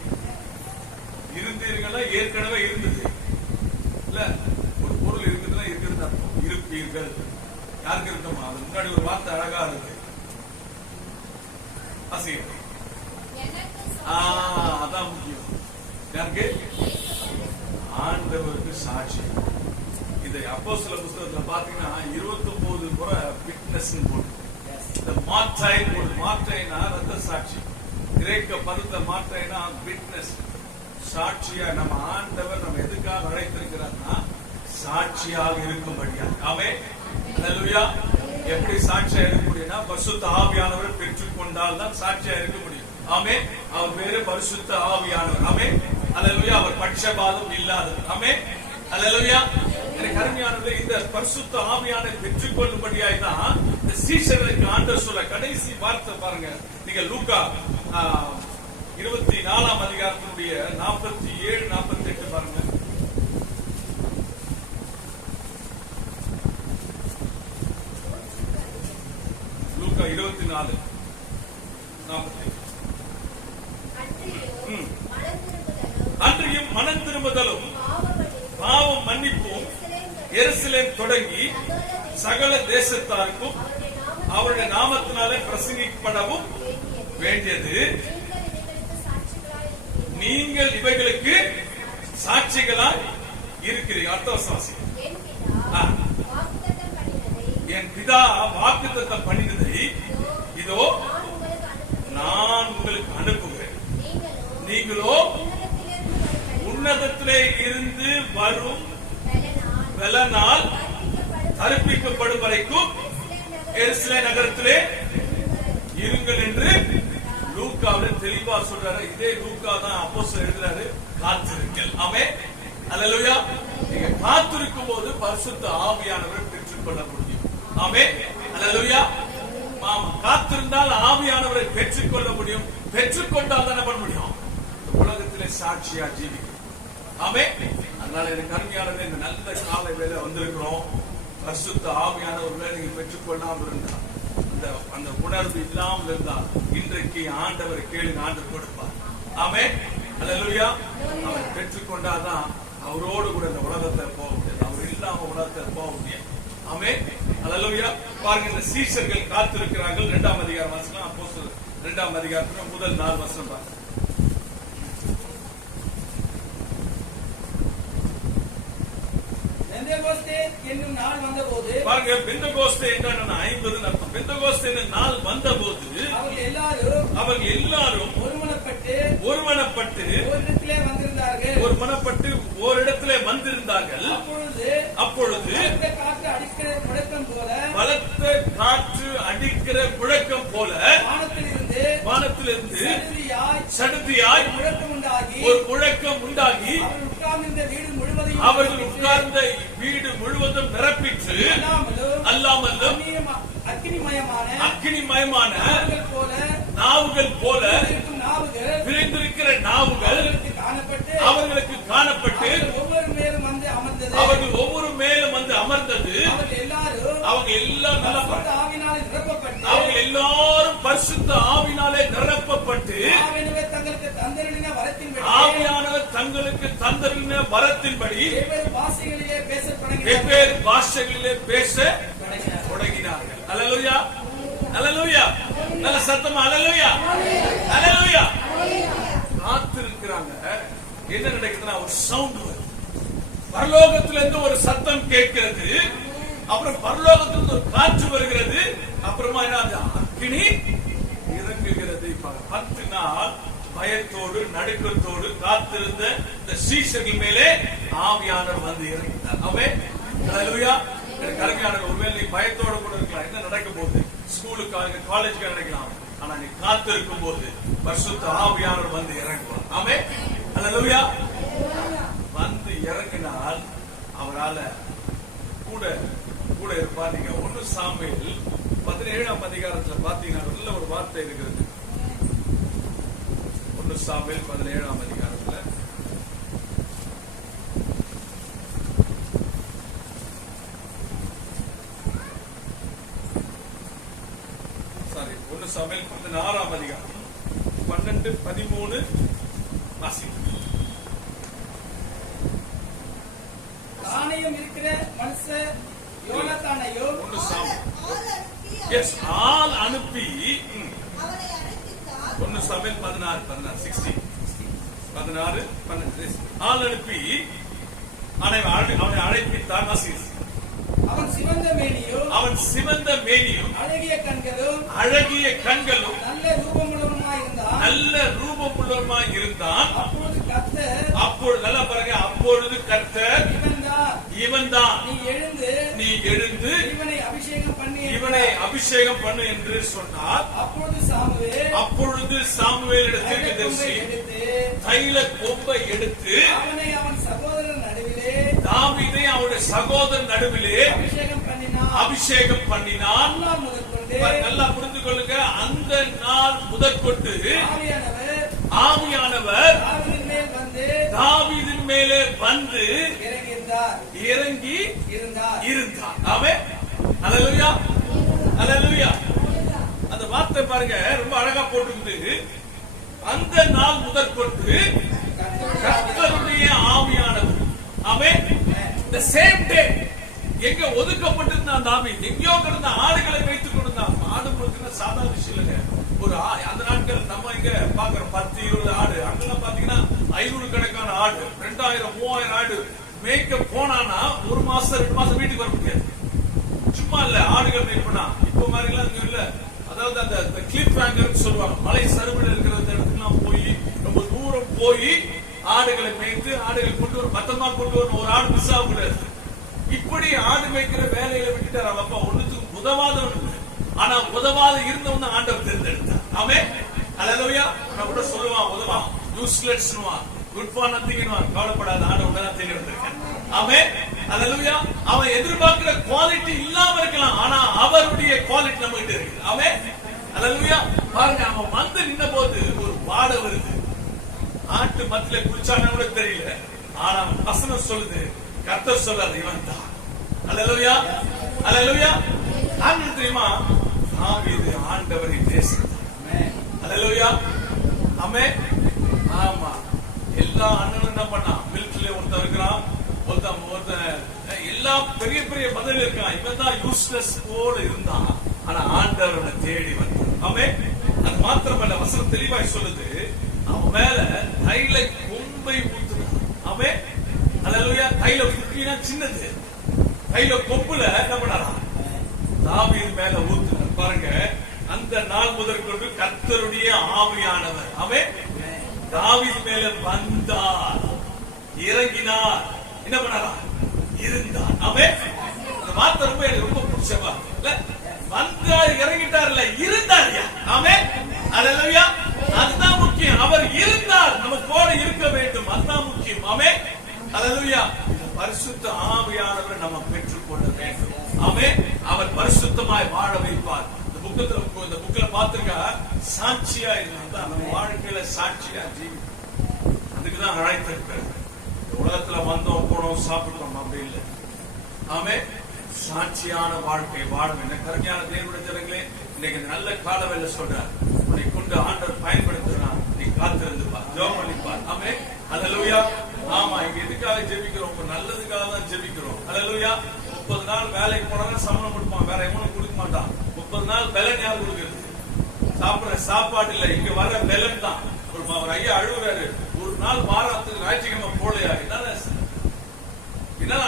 இருந்தீர்களா? ஏற்கனவே இருந்தது இல்ல, ஒரு பொருள் இருக்குதுன்னா இருக்கிறது அர்த்தம். இருப்பீர்கள் யாருக்கு இருக்குமா? அது முன்னாடி ஒரு வார்த்தை அழகா இருக்கு. அதான் முக்கியம். யாருக்கு? ஆண்டவருக்கு சாட்சி. இந்த அப்போஸ்தல புத்தகத்துல பாத்தீங்கன்னா 29 முறை விட்னஸ் போட்டு, இந்த மாற்றை போட்டு, மாற்றைனா ரத்த சாட்சி, கிரேக்க பதத்தை மாற்றைனா விட்னஸ், சாட்சியா. நம்ம ஆண்டவர் நம்ம எதுக்காக அழைத்திருக்கிறார்னா சாட்சியாக இருக்கும்படியா. ஆமென், அல்லேலூயா. எப்படி சாட்சியா இருக்க முடியும்னா பரிசுத்த ஆவியானவரை பெற்றுக் கொண்டால் தான் சாட்சியா இருக்க முடியும். ஆமென், அவர் பேரு பரிசுத்த ஆவியானவர். ஆமென், அல்லேலூயா. அவர் பட்சபாதம் இல்லாதவர். ஆமென், அல்லேலூயா. கருமையானவர்களே, இந்த பரிசுத்த ஆவியானவரை பெற்றுக் கொள்ளும்படியாய் தான் இந்த சீஷர்களுக்கு ஆண்டவர் சொல்ல கடைசி வார்த்தை பாருங்க. நீங்க லூக்கா 24ஆம் அதிகாரத்தினுடைய 47, 48 பாருங்க. லூக்கா 24 அன்றையும் மனம் திரும்புதலும் பாவம் மன்னிப்பும் எருசலேம் தொடங்கி சகல தேசத்தாருக்கும் அவருடைய நாமத்தினாலே பிரசங்கிக்கப்படவும் வேண்டியது. நீங்கள் இவைகளுக்கு சாட்சிகளாய் இருக்கிறீர்கள். அர்த்தவாசி, என் பிதா வாக்குத்தத்தம் பண்ணினதை இதோ நான் உங்களுக்கு அனுப்புகிறேன். நீங்களோ உன்னதத்திலே இருந்து வரும் பலனால் தரிப்பிக்கப்படும் வரைக்கும் எருசலேம் நகரத்திலே இருங்கள் என்று லூக்காவில் தெளிவா சொல்றாரு. இதே லூக்கா தான் அப்போஸ்தலர் எழுதுறாரு, காத்திருங்கள். ஆமென், அல்லேலூயா. நீங்க காத்திருக்கும் போது பரிசுத்த ஆவியானவரை பெற்றுக் கொள்ள முடியும். ஆமென், அல்லேலூயா. காத்திருந்தால் ஆவியானவரை பெற்றுக் கொள்ள முடியும். பெற்றுக்கொண்டால் தான் என்ன பண்ண முடியும்? உலகத்திலே சாட்சியா ஜீவிக்கும். ஆமென். அதனால எனக்கு அருமையானது, இந்த நல்ல காலை வேலை வந்திருக்கிறோம். பரிசுத்த ஆவியானவர்களை நீங்க பெற்றுக் கொள்ளாமல் இருந்தால், அந்த உணர்வு இல்லாமல் இருந்தால், இன்றைக்கு ஆண்டவர் கேளுங்க, ஆண்டவர் கொடுப்பார். ஆமென், அல்லேலூயா. அவர் பெற்றுக்கொண்டாதான் அவரோடு கூட இந்த உலகத்தை போக முடியாது. அவர் இல்லாம உலகத்தை போக முடியாது. ஆமென், அல்லேலூயா. பாருங்க, இந்த சீஷர்கள் காத்திருக்கிறார்கள். 2ஆம் அதிகாரம் வாசிக்கலாம். அப்போஸ்தலர் 2ஆம் அதிகாரத்துல முதல் 4 வசனம் பாருங்க. என்னும் நாள் வந்தபோது, பாருங்க, பெந்தகோஸ்தே என்றால் 50 அர்த்தம். பெந்தகோஸ்தே என்ற நாள் வந்தபோது அவங்க எல்லாரும் ஒருமனப்பட்டு ஓரிடத்திலே வந்திருந்தார்கள். அப்பொழுது பலத்த காற்று அடிக்கிற முழக்கம் போல வானத்திலிருந்து சடுதியாய் ஒரு முழக்கம் உண்டாகி அவர்கள் உட்கார்ந்த வீடு முழுவதும் நிரப்பிற்று. அல்லாமலும் அக்கினிமயமான நாவுகள் போல விரிந்திருக்கிற நாவுகள் அவர்களுக்கு காணப்பட்டு அவர்கள் ஒவ்வொரு மேலும் வந்து அமர்ந்தது. அவங்க எல்லாரும் பரிசுத்த ஆவினாலே நிரப்பப்பட்டு ஆவியானவர் தங்களுக்கு தந்தரின வரத்தின்படி வெவ்வேறு பாஷைகளிலே பேச தொடங்கினார்கள். அல்லேலூயா, அல்லேலூயா. நல்ல சத்தமா அல்லேலூயா, அல்லேலூயா. காத்திருக்கிறாங்க. என்ன நடக்குதுன்னா, ஒரு சவுண்ட் வருது. பரலோகத்திலிருந்து ஒரு சத்தம் கேட்கிறது. அப்புறம் பரலோகத்திலிருந்து ஒரு காற்று வருகிறது. அப்புறமா என்ன, அக்கினி இறங்குகிறது. 10 நாள் பயத்தோடு நடுக்கத்தோடு காத்திருந்த இந்த சீஷர்கள் மேலே ஆவியானவர் வந்து இறங்கினார். ஆமென், அல்லேலூயா. கருமையானவர், ஒருவேளை நீ பயத்தோடு கூட இருக்கலாம். என்ன நடக்க போகுது? ஸ்கூலுக்காக, காலேஜுக்காக நடக்கலாம். ஆனா நீ காத்திருக்கும் போது பரிசுத்த ஆவியானவர் வந்து இறங்குவார். ஆமென், அல்லேலூயா. வந்து இறங்கினால் அவரால கூட இருப்பார். நீங்க 1 சாமுவேல் 17ஆம் அதிகாரத்துல பாத்தீங்கன்னா நல்ல ஒரு வார்த்தை இருக்கிறது. 1 சாமுவேல் 17ஆம் அதிகாரத்துல 1 சாமுவேல் 16ஆம் அதிகாரம் 12, 13 வாசிங்க. தானியம் இருக்கிற மனுஷன் யோனத்தானையும் ஆள் அனுப்பி 1 சாமுவேல் 16 ஆள் அனுப்பி அவனை அழைப்பித்தான். அவன் சிவந்த மேனியும் அழகிய கண்களும் நல்ல ரூபமுள்ளவருமாய் இருந்தான். அப்பொழுது நல்லா பாருங்க, அப்பொழுது கர்த்தர் இவன்தான், நீ எழுந்து இவனை அபிஷேகம் பண்ணு என்று சொன்னார். அப்பொழுது சாமுவேல் தீர்க்கதரிசி தைல கொம்பை எடுத்து தாவீதை அவருடைய சகோதரன் நடுவிலே அபிஷேகம் பண்ணினான். நல்லா புரிந்து கொள்ளுங்க, அந்த நாள் முதற்கொண்டு ஆவியானவர் தாவீதின் மேலே வந்து இறங்கி இருந்தார். ஆமென், அல்லேலூயா, அல்லேலூயா. வார்த்தை பாருங்க ரொம்ப அழகா போட்டுக்கிட்டு, அந்த நாள் முதற்கொண்டு கர்த்தருடைய ஆவியானவர். ஆமென். the same day எங்க ஒதுக்கப்பட்டிருந்த அந்த ஆவி எங்கேயோ கிடந்த ஆடுகளை வைத்துக் கொண்டிருந்தான். ஆடு கொடுக்கிற சாதாரண விஷயம் இல்லைங்க. ஒரு அந்த நாட்கள் நம்ம இங்க பாக்குறோம் 10-20 ஆடு, அங்கெல்லாம் பாத்தீங்கன்னா 500 கணக்கான ஆடு, 2000-3000 ஆடு மேய்க்க போனானா 1 மாசம் 2 மாசம் வீட்டுக்கு வர முடியாது. சும்மா இல்ல ஆடுகள் மேய்ப்பனா இப்ப மாதிரி எல்லாம் இல்ல. அதாவது அந்த கிளிப் ஹேங்கர் சொல்லுவாங்க, மலை சருவில் இருக்கிற இடத்துக்குலாம் போய் ரொம்ப தூரம் போய் ஆடுகளை மேய்த்து ஆடுகளை கொண்டு வர பத்திரமா கொண்டு வர ஒரு ஆடு மிஸ் ஆகக்கூடாது. இப்படி ஆடு மேய்க்கிற வேலையில விட்டுட்டார் அவங்க அப்பா. ஒண்ணுத்துக்கு உதவாதவன், ஆனா உதவாத இருந்தவன் ஆண்டவர் தேர்ந்தெடுத்தார். ஆமென். அல்லேலூயா. நான் கூட சொல்லுவான் உதவான், யூஸ்லெஸ்னுவான், குட் ஃபார் நத்திங்னுவான். கவலைப்படாத, ஆண்டவர் தான் தேடி வந்திருக்கேன். ஆமென். அல்லேலூயா. அவன் எதிர்பார்க்கிற குவாலிட்டி இல்லாம இருக்கலாம், ஆனா அவருடைய குவாலிட்டி நம்ம கிட்ட இருக்கு. ஆமென். அல்லேலூயா. பாருங்க, அவன் வந்து நின்ன போது ஒரு வாடை வருது. ஆட்டு மத்தில குளிச்சான கூட தெரியல, ஆனா வசனம் சொல்லுது, கர்த்தர் சொல்றாரு இவன் தான். அல்லேலூயா. அல்லேலூயா. ஆண்டவர் தெரியுமா, தாவீது ஆண்டவரை நேசித்தான். அல்லேலூயா. ஆமென். ஆமா, எல்லா அண்ணனும் என்ன பண்ணா, மிலிட்டரியில ஒருத்தன் இருக்கிறான், ஒருத்தன் எல்லா பெரிய பெரிய பதவியில் இருக்கான். இவன் தான் யூஸ்லெஸ் போல இருந்தான், ஆனா ஆண்டவரை தேடி வந்தான். ஆமென். அது மாத்திரமல்ல, வசனம் தெளிவாய் சொல்லுது, அவன் மேல தைல கொம்பை ஊத்துனான். ஆமென். அல்லேலூயா. தைல குப்பினா சின்னது, தைல கொம்புல என்ன பண்ணாராம், தாவீது மேல ஊத்துனார். பாருங்க, அந்த நாள் முதற்கொண்டு கர்த்தருடைய ஆவியானவர் ஆமென் தாவீது மேல வந்தார், இறங்கினார், என்ன பண்ணாரா, இருந்தார். ஆமென். அந்த வார்த்தை ரொம்ப எனக்கு ரொம்ப பிடிச்ச வார்த்தை. வந்தார், இறங்கிட்டார்ல, இருந்தார். ஆமென். அல்லேலூயா. அதுதான் முக்கியம். அவர் இருந்தார், நம்ம கூட இருக்க வேண்டும், அதுதான் முக்கியம். ஆமென். அல்லேலூயா. பரிசுத்த ஆவியானவரை நம்ம பெற்றுக் கொள்ள வேண்டும். ஆமென். அவர் பரிசுத்தமாய் வாழ வைப்பார். இந்த புக்ல பாத்துருக்கா, சாட்சியா இருந்தா நம்ம வாழ்க்கையில சாட்சியா ஜீவிக்கும். அதுக்குதான் அழைத்திருக்கிறது. உலகத்துல வந்தோம் போனோம் சாப்பிட்டோம் அப்படி இல்லை. ஆமென். சாட்சியான வாழ்க்கை வாழும். என்ன கருமையான தேவனுடைய ஜனங்களே, இன்னைக்கு நல்ல காலவேளை சொல்றார், உன்னை கொண்டு ஆண்டவர் பயன்படுத்துறான், நீ காத்திருந்து பார், ஜெபம் பண்ணி பார். ஆமென். அல்லேலூயா. ஆமா, இங்க எதுக்காக ஜெபிக்கிறோம், நல்லதுக்காக தான் ஜெபிக்கிறோம். அல்லேலூயா. 30 நாள் வேலைக்கு போனா சம்பளம் கொடுப்பான், வேற எவனும் கொடுக்க மாட்டான். 30 நாள் பெலன் யார் கொடுக்கிறது? சாப்பிடுற சாப்பாடு இல்ல, இங்க வர பெலன் தான். ஒரு ஐயா அழுகுறாரு, ஒரு நாள் வாரத்துக்கு ஞாயிற்றுக்கிழமை போலையா, என்னால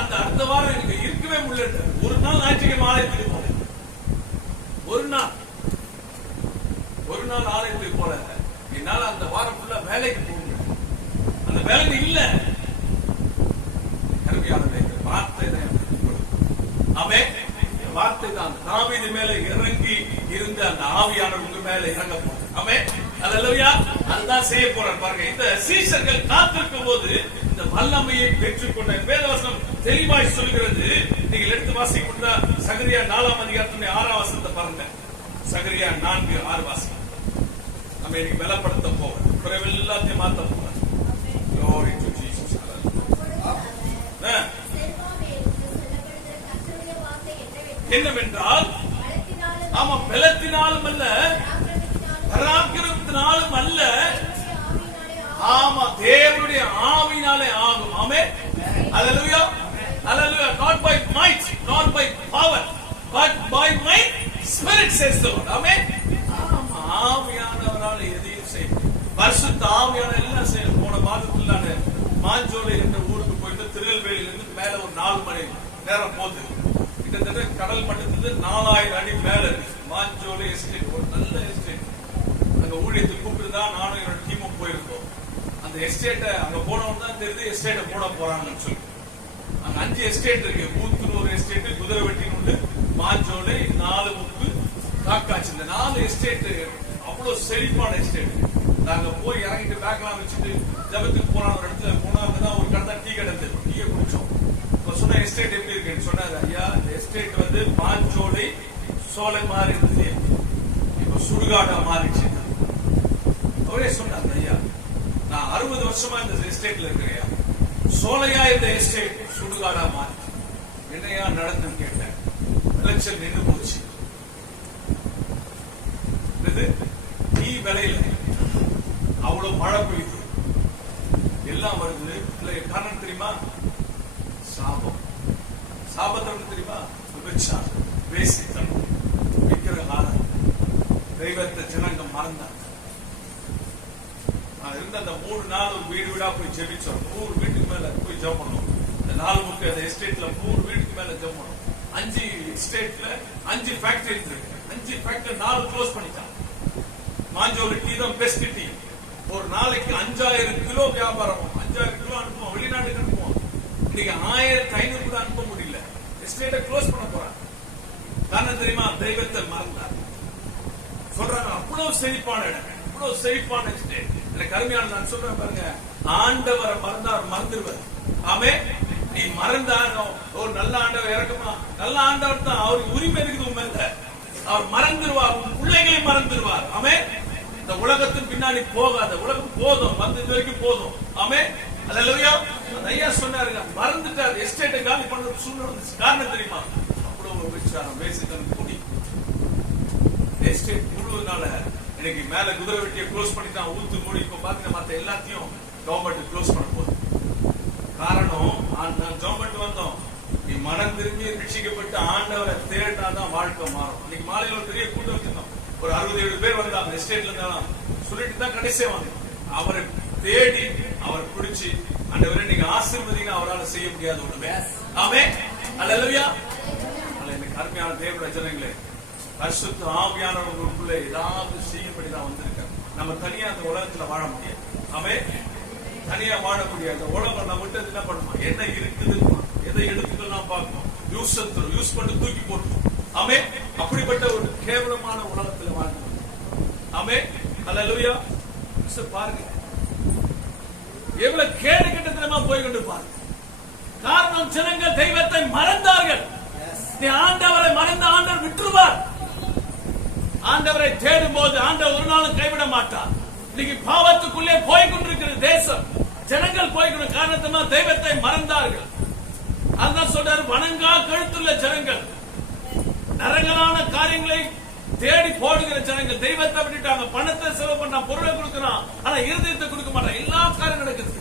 அந்த அடுத்த வாரம் எனக்கு இருக்கவே முடியல. ஒரு நாள் ஞாயிற்றுக்கிழமை ஆலயத்துக்கு போல, ஒரு நாள் ஆலயத்துக்கு போல, என்னால அந்த வாரம் ஃபுல்லா வேலைக்கு போக முடியும். அந்த வேலை இல்ல. கருமையான வார்த்தை தான். ஆமென். வார்த்தை தான். தாவீது மேல இறங்கி இருந்த அந்த ஆவியானவர் உங்க மேல இறங்க போகுது. ஆமென். அல்லேலூயா. அதுதான் செய்ய போறார். பாருங்க, இந்த சீஷர்கள் காத்திருக்கும் போது இந்த வல்லமையை பெற்றுக்கொண்ட வேதவசனம் தெளிவாய் சொல்கிறது. நீங்கள் எடுத்து வாசிக்கின்ற சகரியா 4ஆம் அதிகாரத்துடைய 6ஆம் வசனத்தை பாருங்க. சகரியா 4:6 வாசி. நம்ம இன்னைக்கு பலப்படுத்த போவோம், குறைவெல்லாத்தையும் மாத்த போவோம். Glory to Jesus. என்னவென்றால், ஆமா, பலத்தினாலும் அல்ல, பராக்கிரமத்தினாலும் அல்ல, ஆமா, தேவனுடைய ஆவியினாலே ஆகும். ஆமென். அல்லேலூயா. அல்லேலூயா. Not by might, not by power, but by my spirit says the Lord. ஆமென். ஆமா, ஆவியானவரால் எதையும் செய்யும். பரிசுத்த ஆவியானவர் எல்லாம் செய்யும். போன மாதத்துல நான் மாஞ்சோலை என்ற ஊருக்கு போயிட்டு திருநெல்வேலியில இருந்து மேல ஒரு 4 மணி நேரம் போகுது. கிட்டத்தட்ட கடல் மட்டத்துல 4000 அடி மேல இருக்கு. மாஞ்சோலை எஸ்டேட் ஒரு நல்ல எஸ்டேட். அங்க ஊழியத்தை கூப்பிட்டு தான் நானும் என்னோட டீமும் போயிருந்தோம். அந்த எஸ்டேட்டை அங்க போனவங்க தான் தெரியுது எஸ்டேட்டை போட போறாங்கன்னு சொல்லி. அங்க 5 எஸ்டேட் இருக்கு. ஊத்துன்னு ஒரு எஸ்டேட், குதிரைவெட்டின்னு உண்டு, மாஞ்சோலை, 4 முக்கு, காக்காட்சி. இந்த 4 எஸ்டேட் அவ்வளவு செழிப்பான எஸ்டேட். நாங்க போய் இறங்கிட்டு பேக்லாம் வச்சுட்டு ஜபத்துக்கு போன ஒரு இடத்துல போனாங்கதான் ஒரு கடை டீ கடை இருந்தது. டீயை குடிச்சோம். சொன்ன எஸ்டேட் எப்படி இருக்குன்னு சொன்னாரு. ஐயா, இந்த எஸ்டேட் வந்து மாஞ்சோலை சோலை மாறி இருந்தது, இப்ப சுடுகாடா மாறிடுச்சு. அவரே சொன்னார், ஐயா நான் 60 வருஷமா இந்த எஸ்டேட்ல இருக்கிறேன், சோலையா இந்த எஸ்டேட் சுடுகாடா மாறி என்னையா நடந்துன்னு கேட்டேன். எலெக்ஷன் நின்று போச்சு. இந்த என்னது நீ விளையில, அவ்வளவு மழை பெய்யுது, எல்லாம் வருது. காரணம் தெரியுமா? சாபம். சாபத்தை தெரியுமா? விபச்சாரம், வேசித்தனம், விக்கிரகாரம். தெய்வத்தை ஜனங்க மறந்தாங்க. இருந்த அந்த 3 நாள் ஒரு வீடு வீடா போய் ஜெபிச்சோம். 3 வீட்டுக்கு மேல போய் ஜெபம் பண்ணோம். இந்த 4 முக்கு அந்த எஸ்டேட்ல 3 வீட்டுக்கு மேல ஜெபம் பண்ணோம். 5 எஸ்டேட்ல 5 ஃபேக்டரி இருக்கு. 5 ஃபேக்டரி 4 க்ளோஸ் பண்ணிட்டாங்க. மாஞ்சோறு டீ தான் பெஸ்ட் டீ. ஒரு நாளைக்கு 5000 கிலோ வியாபாரம், 5000 கிலோ அனுப்புவோம், வெளிநாட்டுக்கு அனுப்புவோம். இன்னைக்கு 1500 கூட அனுப்ப முடியல. எஸ்டேட்டை க்ளோஸ் பண்ண போறாங்க. காரணம் தெரியுமா? தெய்வத்தை மறந்தார். சொல்றாங்க அவ்வளவு செழிப்பான இடம், அவ்வளவு செழிப்பான எஸ்டேட். எனக்கு அருமையான நான் சொல்றேன் பாருங்க, ஆண்டவரை மறந்தார் மறந்துடுவார். ஆமே, நீ மறந்தாரோ ஒரு நல்ல ஆண்டவர் இறக்குமா? நல்ல ஆண்டவர் தான், அவருக்கு உரிமை இருக்குது உண்மை இல்ல. அவர் மறந்துடுவார், உன் பிள்ளைகளை மறந்துடுவார். ஆமே, இந்த உலகத்தின் பின்னாடி போகாத, உலகம் போதும், வந்து வரைக்கும் போதும். ஆமே, அல்லேலூயா. ஐயா சொன்னாருங்க, மறந்துட்டார், எஸ்டேட்டை காலி பண்ற சூழ்நிலை. காரணம் தெரியுமா? அவ்வளவு விசாரம், வேசித்தனம் கூடி எஸ்டேட் முழுவதுனால இன்னைக்கு மேல குதிரை வெட்டியை க்ளோஸ் பண்ணிட்டான், ஊத்து மூடி. இப்ப பாத்தீங்கன்னா மத்த எல்லாத்தையும் கவர்மெண்ட் க்ளோஸ் பண்ண போகுது. காரணம், நான் கவர்மெண்ட் வந்தோம், நீ மனம் திரும்பி ரட்சிக்கப்பட்டு ஆண்டவரை தேடினாதான் வாழ்க்கை மாறும். இன்னைக்கு மாலையில ஒரு பெரிய கூட்டம் வச்சிருந்தோம், ஒரு 60-70 பேர் வந்தாங்க எஸ்டேட்ல இருந்தாலும். சொல்லிட்டு தான் கடைசியா வந்தோம். அவரை தேடி அவர் பிடிச்சி ஆண்டவரை நீங்க ஆசீர்வதிங்க, அவரால் செய்ய முடியாத ஒண்ணுமே. ஆமே, அல்லேலூயா. எனக்கு அருமையான தேவனுடைய ஜனங்களே, பரிசுத்த ஆவியானவர்களுக்குள்ள ஏதாவது செய்யும்படிதான் வந்திருக்காங்க. நம்ம தனியா அந்த உலகத்துல வாழ முடியாது. ஆமே, தனியா வாழ முடியாது. உலகம் நம்ம விட்டு என்ன பண்ணுமா? என்ன இருக்குது, எதை எடுத்துக்கலாம் பார்க்கணும், யூஸ் பண்ணி தூக்கி போட்டோம். ஆமே, அப்படிப்பட்ட ஒரு கேவலமான உலகத்துல வாழ்க்கணும். ஆமே, அல்லேலூயா. பாருங்க எவ்வளவு கேடு கட்டத்தனமா போய் கொண்டு பாருங்க. காரணம், ஜனங்கள் தெய்வத்தை மறந்தார்கள். ஆண்டவரை மறந்த ஆண்டவர் விட்டுருவார். ஆண்டவரை தேடும் போது ஆண்டவர் ஒரு நாளும் கைவிட மாட்டார். இன்னைக்கு பாவத்துக்குள்ளே போய் கொண்டிருக்கிற தேசம், ஜனங்கள் போய்கொண்டு காரணத்தமா தெய்வத்தை மறந்தார்கள். அதுதான் சொல்றாரு, வணங்கா கழுத்துள்ள ஜனங்கள், நரகலான காரியங்களை தேடி போடுகிற ஜனங்கள் தெய்வத்தை விட்டுட்டாங்க. பணத்தை செலவு பண்ணா, பொருளை கொடுக்கிறான், ஆனா இருதயத்தை கொடுக்க மாட்டான். எல்லா காரியம் நடக்குது.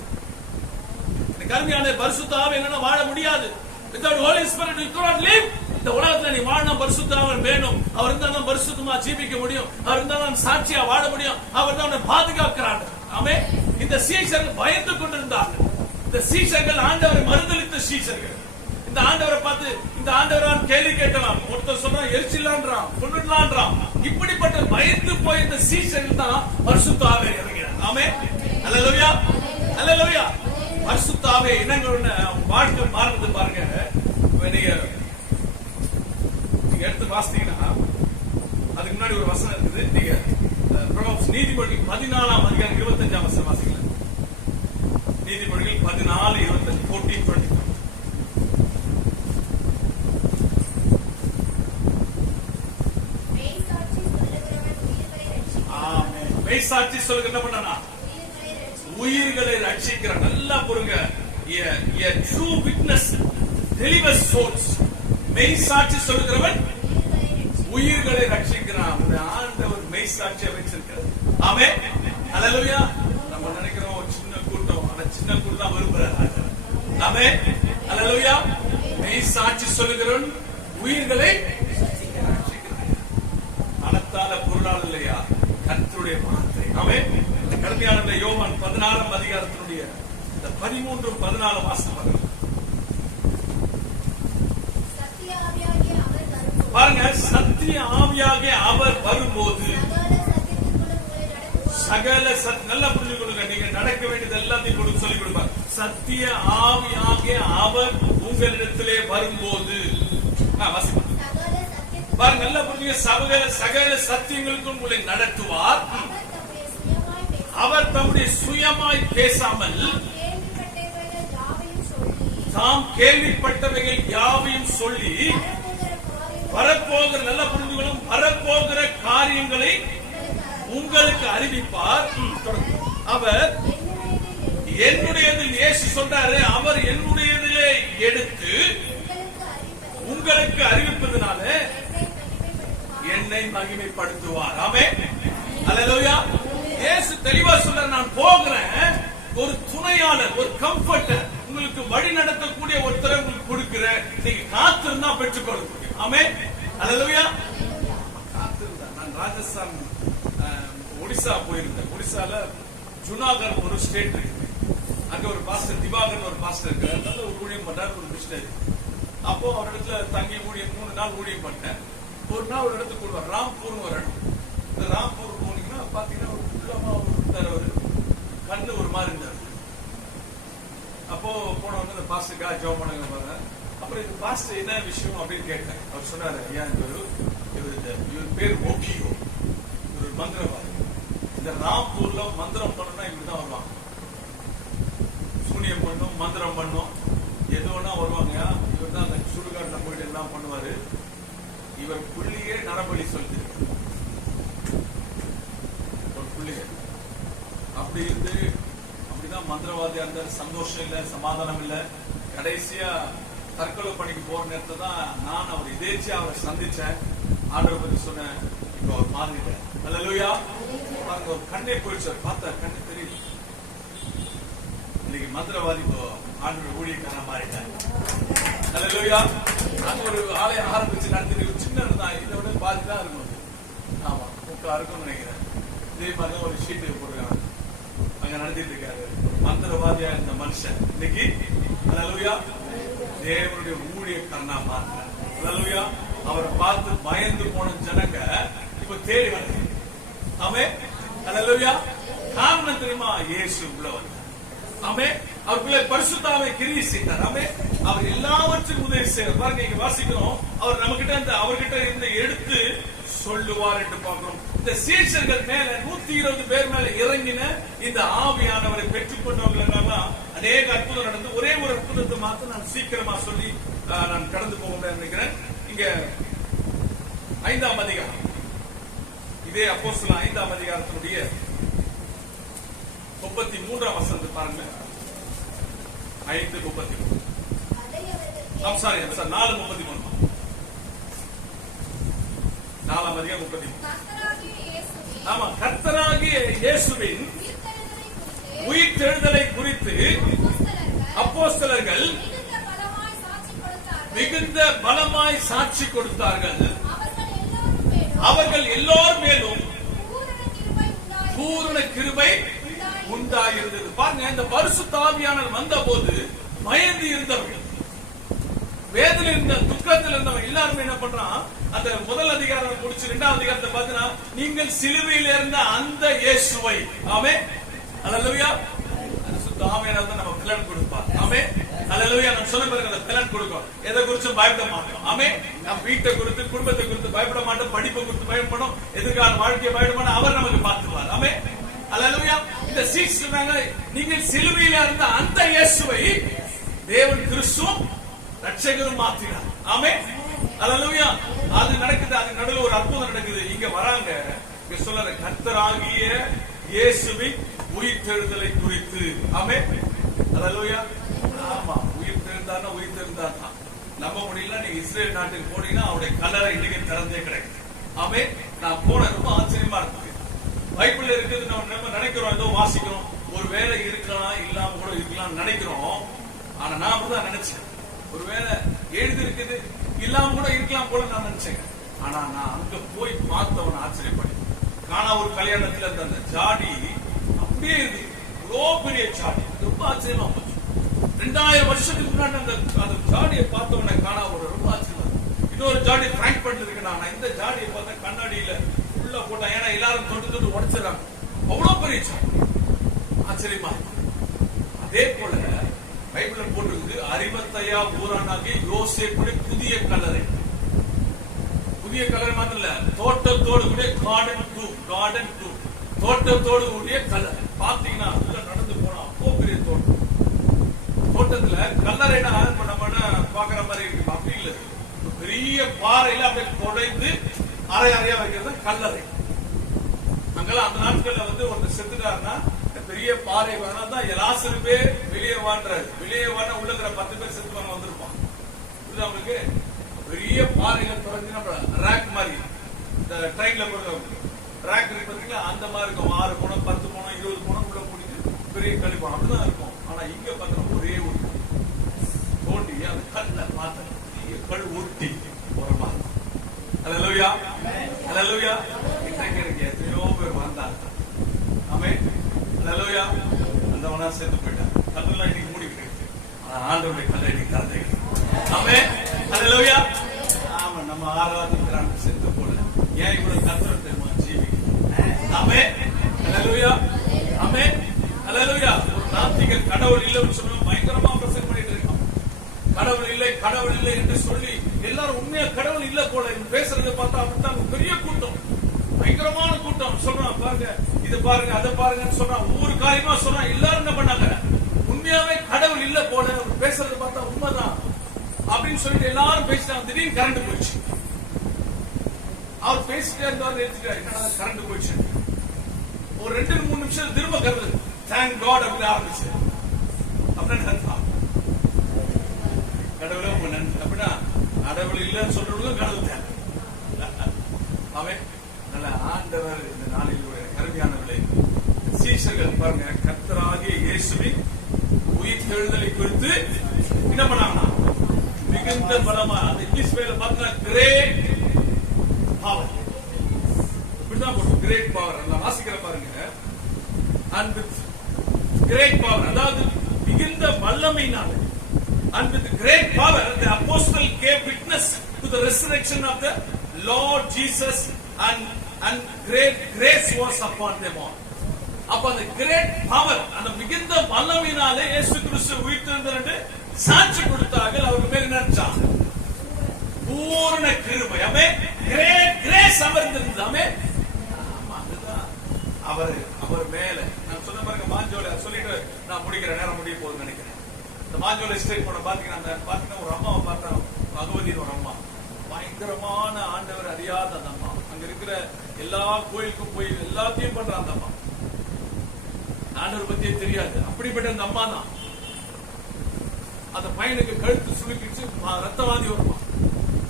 கருமையான பரிசுத்த ஆவி எங்கன்னா வாழ முடியாது. Without Holy Spirit you cannot live. இந்த உலகத்துல நீ வாழணும், பரிசுத்த ஆவி வேணும். அவர் இருந்தாலும் பரிசுத்தமா ஜீவிக்க முடியும். அவர் இருந்தாலும் சாட்சியா வாழ முடியும். அவர் தான் அவனை பாதுகாக்கிறார். ஆமே, இந்த சீஷர்கள் பயந்து கொண்டிருந்தார்கள். இந்த சீஷர்கள் ஆண்டவரை மறுதலித்த சீஷர்கள். இந்த ஆண்டவரை பார்த்து இந்த ஆண்டவரான் கேள்வி கேட்கலாம். ஒருத்தர் சொல்றான் எரிச்சிடலான்றான், கொண்டுடலான்றான். இப்படிப்பட்ட பயந்து போய் இந்த சீஷர்கள் தான் பரிசுத்த ஆவி இறங்கிறார். ஆமே, அல்லேலூயா, அல்லேலூயா. பரிசுத்த ஆவி இனங்களோட வாழ்க்கை மாறுறது பாருங்க. நீங்க எடுத்து வாசித்தீங்கன்னா அதுக்கு முன்னாடி ஒரு வசனம் இருக்குது. நீங்க நீதிமொழிகள் 14ஆம் அதிகாரம் 25ஆம் வசனம் வாசிக்கலாம். நீதிமொழிகள் 14:25, 14:25. மெய்சாட்சி சொல்லுங்க என்ன பண்ணா? உயிர்களை ரட்சிக்கிறார். நல்லா பொறுங்க. A true witness delivers souls. மெய்சாட்சி சொல்லுகிறவன் உயிர்களை ரட்சிக்கிறான். ஆண்டவர் மெய்சாட்சியை வச்சிருக்கிறார். ஆமென், அல்லேலூயா. நம்ம நினைக்கிறோம் ஒரு சின்ன கூட்டம், ஆனா சின்ன கூட்டம் தான் விரும்புறார். ஆமென், அல்லேலூயா. மெய்சாட்சி சொல்லுகிறவன் உயிர்களை ரட்சிக்கிறான். பணத்தால பொருளால் இல்லையா, கர்த்தருடைய வார்த்தை. ஆமென். கருமையான யோவான் 16ஆம் அதிகாரத்தினுடைய 13-14 வாசகம் பாருங்க. சத்திய ஆவியாகிய அவர் வரும்போது சகல நல்லா புரிஞ்சு கொடுங்க. நீங்க நடக்க வேண்டியது எல்லாத்தையும் கொடுக்க சொல்லி கொடுப்பார். சத்திய ஆவியாகிய அவர் உங்களிடத்திலே வரும்போது பாருங்க, நல்லா புரிஞ்சுங்க. சகல சத்தியங்களுக்கும் உங்களை நடத்துவார். அவர் தம்முடைய சுயமாய் பேசாமல் தாம் கேள்விப்பட்டவைகள் யாவையும் சொல்லி வரப்போகிற, நல்ல புரிந்துகளும் வரப்போகிற காரியங்களை உங்களுக்கு அறிவிப்பார். அவர் என்னுடையதில், இயேசு சொல்றாரு, அவர் என்னுடையதிலே எடுத்து உங்களுக்கு அறிவிப்பதனால என்னை மகிமைப்படுத்துவார். ஆமென். அல்லேலூயா. இயேசு தெளிவா சொல்ற, நான் போகிறேன், ஒரு துணையாளர், ஒரு கம்ஃபர்டர், உங்களுக்கு வழி நடத்தக்கூடிய ஒருத்தரை உங்களுக்கு கொடுக்கிறேன், நீங்க காத்திருந்தா பெற்றுக்கொள்ள முடியும். ஆமென். அல்லேலூயா. காத்திருந்தா. நான் ராஜஸ்தான் ஒடிசா போயிருந்தேன். ஒடிசால ஜுனாகர் ஒரு ஸ்டேட் இருக்கு. அங்க ஒரு பாஸ்டர் திவாகர் ஒரு பாஸ்டர் இருக்காரு. நல்ல ஒரு ஊழியம் பண்றாரு, ஒரு மிஷனரி. அப்போ ஒரு இடத்துல தங்கி ஊழியம் 3 நாள் ஊழியம் பண்ணேன். ஒரு நாள் ஒரு இடத்துக்கு கூடுவார், ராம்பூர்னு ஒரு இடம். இந்த ராம்பூர் போனீங்கன்னா பாத்தீங்கன்னா ஒரு உள்ளமா இருந்தார், ஒரு கண்ணு ஒரு மாதிரி இருந்தார். அப்போ போனவங்க இந்த பாஸ்டருக்காக ஜெபம் பண்ணுங்க பாருங்க. அப்புறம் இந்த பாஸ்டர் என்ன விஷயம் அப்படின்னு கேட்டேன். அவர் சொன்னாரு, ஐயா இவர் பேர் ஓகியோ, இவர் மந்திரவாதி. இந்த ராம்பூர்ல மந்திரம் பண்ணணும்னா இப்படிதான் வருவாங்க. சூனியம் பண்ணும், மந்திரம் பண்ணும், எது வேணா வருவாங்க. இவர் தான் அந்த சுடுகாட்டுல போயிட்டு எல்லாம் பண்ணுவாரு. இவர் புள்ளியே நரபலி சொல்லுது, ஒரு புள்ளிய அப்படி இருந்து அப்படிதான் மந்திரவாதியா இருந்தாரு. சந்தோஷம் இல்ல, சமாதானம் இல்ல. கடைசியா தற்கொலை பணிக்கு போற நேரத்தை தான் நான் அவர் எதேச்சியா அவரை சந்திச்சேன். ஆண்டவரை பத்தி சொன்னேன். இப்ப அவர் மாறிட்டார். அல்லேலூயா. பாருங்க, ஒரு கண்ணே போயிடுச்சு. பார்த்தா கண்ணு தெரியுது. இன்னைக்கு மந்திரவாதி ஆண்டவர் ஊழியக்காரனா மாறிட்டார். அல்லேலூயா. அங்க ஒரு ஆலயம் ஆரம்பிச்சு நடத்தி சின்ன தான், இதை விட பாதிதான் இருக்கும். ஆமா, 30 இருக்கும்னு நினைக்கிறேன். இதே மாதிரிதான் ஒரு ஷீட்டு போட்டுருக்காங்க, அங்க நடத்திட்டு இருக்காரு. மந்திரவாதியா இருந்த மனுஷன் இன்னைக்கு அல்லேலூயா தேவனுடைய ஊழியக்காரனா மாறினார். அல்லேலூயா. அவரை பார்த்து பயந்து போன ஜனங்க இப்ப தேடி வந்து. ஆமென். அல்லேலூயா. காரணம் தெரியுமா? இயேசு உள்ள வந்தார். ஆமென். அவருக்குள்ள பரிசுத்தாவை கிரியை செய்தார். ஆமென். அவர் எல்லாவற்றையும் உதவி செய்வார். பாருங்க, இங்க வாசிக்கிறோம், அவர் நம்மகிட்ட அவர்கிட்ட இருந்து எடுத்து சொல்லுவார் என்று பார்க்கிறோம். இந்த சீஷர்கள் மேல 120 பேர் மேல இறங்கின இந்த ஆவியானவரை பெற்றுக் கொண்டவர்கள் அநேக அற்புதம் நடந்து, ஒரே ஒரு அற்புதத்தை மாத்திரம் நான் சீக்கிரமா சொல்லி நான் கடந்து போக முடியாது நினைக்கிறேன். இங்க 5ஆம் அதிகாரம், இதே அப்போஸ்தலர் 5ஆம் அதிகாரத்தினுடைய 33ஆம் வசனத்தை பாருங்க. 5:33. சாரி 4:33. 4ஆம் அதிகாரம் 33. ஆமா, கர்த்தராகிய இயேசுவின் உயிர்த்தெழுதலை குறித்து அப்போஸ்தலர்கள் மிகுந்த பலமாய் சாட்சி கொடுத்தார்கள். அவர்கள் எல்லோர் மேலும் பூரண கிருபை உண்டாயிருந்தது. பாருங்க, இந்த பரிசுத்த ஆவியானவர் வந்த போது பயந்து இருந்தவர்கள், வேதனை இருந்த, துக்கத்தில் இருந்தவங்க எல்லாருமே என்ன பண்றான், அந்த முதல் அதிகாரம் முடிச்சு 2ஆம் அதிகாரத்தை பார்த்தீங்கன்னா, நீங்கள் சிலுவையில் இருந்த அந்த இயேசுவை. ஆமென். அல்லேலூயா. பரிசுத்த ஆவியானவர் தான் நம்ம பலன் கொடுப்பார். ஆமென். அல்லேலூயா. நான் சொன்ன பிறகு அந்த பலன் கொடுக்கும். எதை குறிச்சும் பயப்பட மாட்டோம். ஆமென். நம்ம வீட்டை குறித்து, குடும்பத்தை குறித்து பயப்பட மாட்டோம். படிப்பை குறித்து பயப்படும், எதிர்கால வாழ்க்கையை பயப்பட மாட்டோம். அவர் நமக்கு பார்த்துப்பார். ஆமென். அல்லேலூயா. இந்த சீஷர்கள் சொன்னாங்க, நீங்கள் சிலுவையில் இருந்த அந்த இயேசுவை தேவன் கிறிஸ்துவும் ரட்சகரும் மாத்தினார். ஆமென். அல்லேலூயா. அது நடக்குது. அது நடுவில் ஒரு அற்புதம் நடக்குது. இங்க வராங்க, இங்க சொல்ற கர்த்தராகிய இயேசுவின் உயிர்த்தெழுதலை குறித்து. ஆமென். அல்லேலூயா. ஆமா, உயிர்த்தெழுந்தார்னா உயிர்த்தெழுந்தார் தான். நம்ப முடியல. நீங்க இஸ்ரேல் நாட்டுக்கு போனீங்கன்னா அவருடைய கல்லறை இன்னைக்கு திறந்தே கிடைக்கும். ஆமென். நான் போன ரொம்ப ஆச்சரியமா இருந்தது. பைபிள்ல இருக்குது, நம்ம நினைக்கிறோம், ஏதோ வாசிக்கிறோம், ஒரு வேலை இருக்கலாம், இல்லாம கூட இருக்கலாம் நினைக்கிறோம். ஆனா நான் அப்படிதான் நினைச்சேன். ஒருவேளை எழுதி இருக்குது, இல்லாம கூட இருக்கலாம் போல நான் நினைச்சேன். ஆனா நான் அங்க போய் பார்த்தவன் ஆச்சரியப்பட்டேன். காணா ஒரு கல்யாணத்துல இருந்த அந்த ஜாடி அப்படியே இருக்கு, இவ்வளோ பெரிய ஜாடி. ரொம்ப ஆச்சரியமா போச்சு. 2000 வருஷத்துக்கு முன்னாடி அந்த ஜாடியை பார்த்தவன காணா ஒரு ரொம்ப ஆச்சரியமா. இன்னொரு ஜாடி பிராங்க் பண்ணிட்டு இருக்கு. நான் இந்த ஜாடியை பார்த்தா கண்ணாடியில உள்ள போட்டேன். ஏன்னா எல்லாரும் தொட்டு தொட்டு உடைச்சிடறாங்க. அவ்வளவு பெரிய ஜாடி. ஆச்சரியமா. அதே போல பைபிள்ல போட்டிருக்கு, அரிமத்தையா ஊரானாகிய யோசேப்புடைய புதிய கல்லறை. புதிய கல்லறை மாத்திரம் இல்ல, தோட்டத்தோடு கூடிய கார்டன் டூ, தோட்டத்தோடு கூடிய கல்லறை. பாத்தீங்கன்னா உள்ள நடந்து போனா அப்போ பெரிய தோட்டம். தோட்டத்துல கல்லறைனா நம்ம பாக்குற மாதிரி இருக்கு, அப்படி இல்ல. பெரிய பாறையில அப்படியே குடைந்து அரை அறையா வைக்கிறது கல்லறை. அங்கெல்லாம் அந்த நாட்கள்ல வந்து ஒருத்தர் செத்துட்டாருன்னா பெரிய பாறை வேணா தான் எல்லாசரு பேர் வெளியே வாழ்றாரு. வெளியே வாழ உள்ளங்கிற 10 பேர் செத்துவாங்க வந்திருப்பான். உங்களுக்கு பெரிய பாறைகள் தொடர்ந்து நம்ம ரேக் மாதிரி, இந்த ட்ரெயின்ல ட்ராக் இருக்கு பாத்தீங்களா, அந்த மாதிரி இருக்கும். 6 பணம் 10 பணம் 20 பணம் உள்ள முடிஞ்சு பெரிய கழிப்பான் அப்படிதான் இருக்கும். ஆனா இங்க பாத்தீங்கன்னா ஒரே ஒரு தோண்டி அந்த கல்ல மாத்த கல் ஒட்டி ஒரு மாதிரி. அல்லேலூயா, அல்லேலூயா. இன்றைக்கு எனக்கு எத்தனையோ பேர் வந்தாங்க. ஆமென், அல்லேலூயா. அந்தவனா செத்து போயிட்டான். கல்லெல்லாம் இன்னைக்கு மூடிக்கிட்டு இருக்கு. ஆனா ஆண்டவருடைய கல்லை இன்னைக்கு திறந்து. ஆமென், அல்லேலூயா. ஆமா, நம்ம ஆராதனை செத்து போல ஏன் இவ்வளவு கத்துறது தெரியுமா? ஆமென், அல்லேலூயா, ஆமென், அல்லேலூயா. ஒரு நாத்திகர் கடவுள் இல்லைன்னு சொன்னா பயங்கரமா பிரசங்கம் பண்ணிட்டு இருக்கான். கடவுள் இல்லை, கடவுள் இல்லை என்று சொல்லி எல்லாரும் உண்மையா கடவுள் இல்ல போல பேசுறதை பார்த்தா அப்படித்தான் பெரிய கூட்டம், பயங்கரமான கூட்டம். சொல்றான் பாருங்க, இது பாருங்க, அதை பாருங்கன்னு சொல்றான். ஒவ்வொரு காரியமா சொல்றான். எல்லாரும் என்ன பண்ணாங்க? உண்மையாவே கடவுள் இல்ல போல பேசுறதை பார்த்தா உண்மைதான் அப்படின்னு சொல்லிட்டு எல்லாரும் பேசிட்டாங்க. திடீர்னு கரண்ட் போயிடுச்சு. அவர் பேசிட்டே இருந்தாரு, எடுத்துட்டாரு, கரண்ட் போயிடுச்சு. ஒரு 2-3 நிமிஷம் திரும்ப கருது தேங்க் காட் அப்படின்னு ஆரம்பிச்சு. அப்படின்னு கடவுளே உங்க நன்றி அப்படின்னா கடவுள் இல்லைன்னு சொல்றவங்களும் கடவுள் தான். அவன் நல்ல ஆண்டவர். இந்த நாளில் கருமையானவர்களே, சீஷர்கள் பாருங்க, கர்த்தராகிய இயேசுவின் உயிர்த்தெழுதலை குறித்து என்ன பண்ணாங்கன்னா மிகுந்த பலமா, அந்த இங்கிலீஷ் வேலை பார்த்தீங்கன்னா கிரேட் பவர், இப்படிதான் போட்டு கிரேட் பவர். நான் வாசிக்கிற பாருங்க, and with great power, அதாவது மிகுந்த வல்லமையினால, and with great power the apostle gave witness to the resurrection of the Lord Jesus, and great grace was upon them all. அப்ப அந்த கிரேட் பவர், அந்த மிகுந்த வல்லமையினாலே இயேசு கிறிஸ்து உயிர்த்தெழுந்தார் என்று சாட்சி கொடுத்தார்கள். அவருக்கு பேர் என்னச்சான்? பூரண கிருபை. ஆமென், கிரேட் கிரேஸ் அமர்ந்திருந்தது. ஆமென், அவர் மேல நான் சொன்ன பாருங்க, மாஞ்சோலை சொல்லிட்டு நான் முடிக்கிற நேரம் முடிய போகுதுன்னு நினைக்கிறேன். இந்த மாஞ்சோலை ஸ்டேட் பண்ண பாத்தீங்கன்னா ஒரு அம்மாவை பார்த்தா, பகவதியின் ஒரு அம்மா, பயங்கரமான ஆண்டவர் அறியாத அந்த அம்மா. அங்க இருக்கிற எல்லா கோயிலுக்கும் போய் எல்லாத்தையும் பண்ற அந்த அம்மா, ஆண்டவர் பத்தியே தெரியாது. அப்படிப்பட்ட அந்த அம்மா தான் அந்த பையனுக்கு கழுத்து சுருக்கிச்சு, ரத்தவாந்தி வருமா,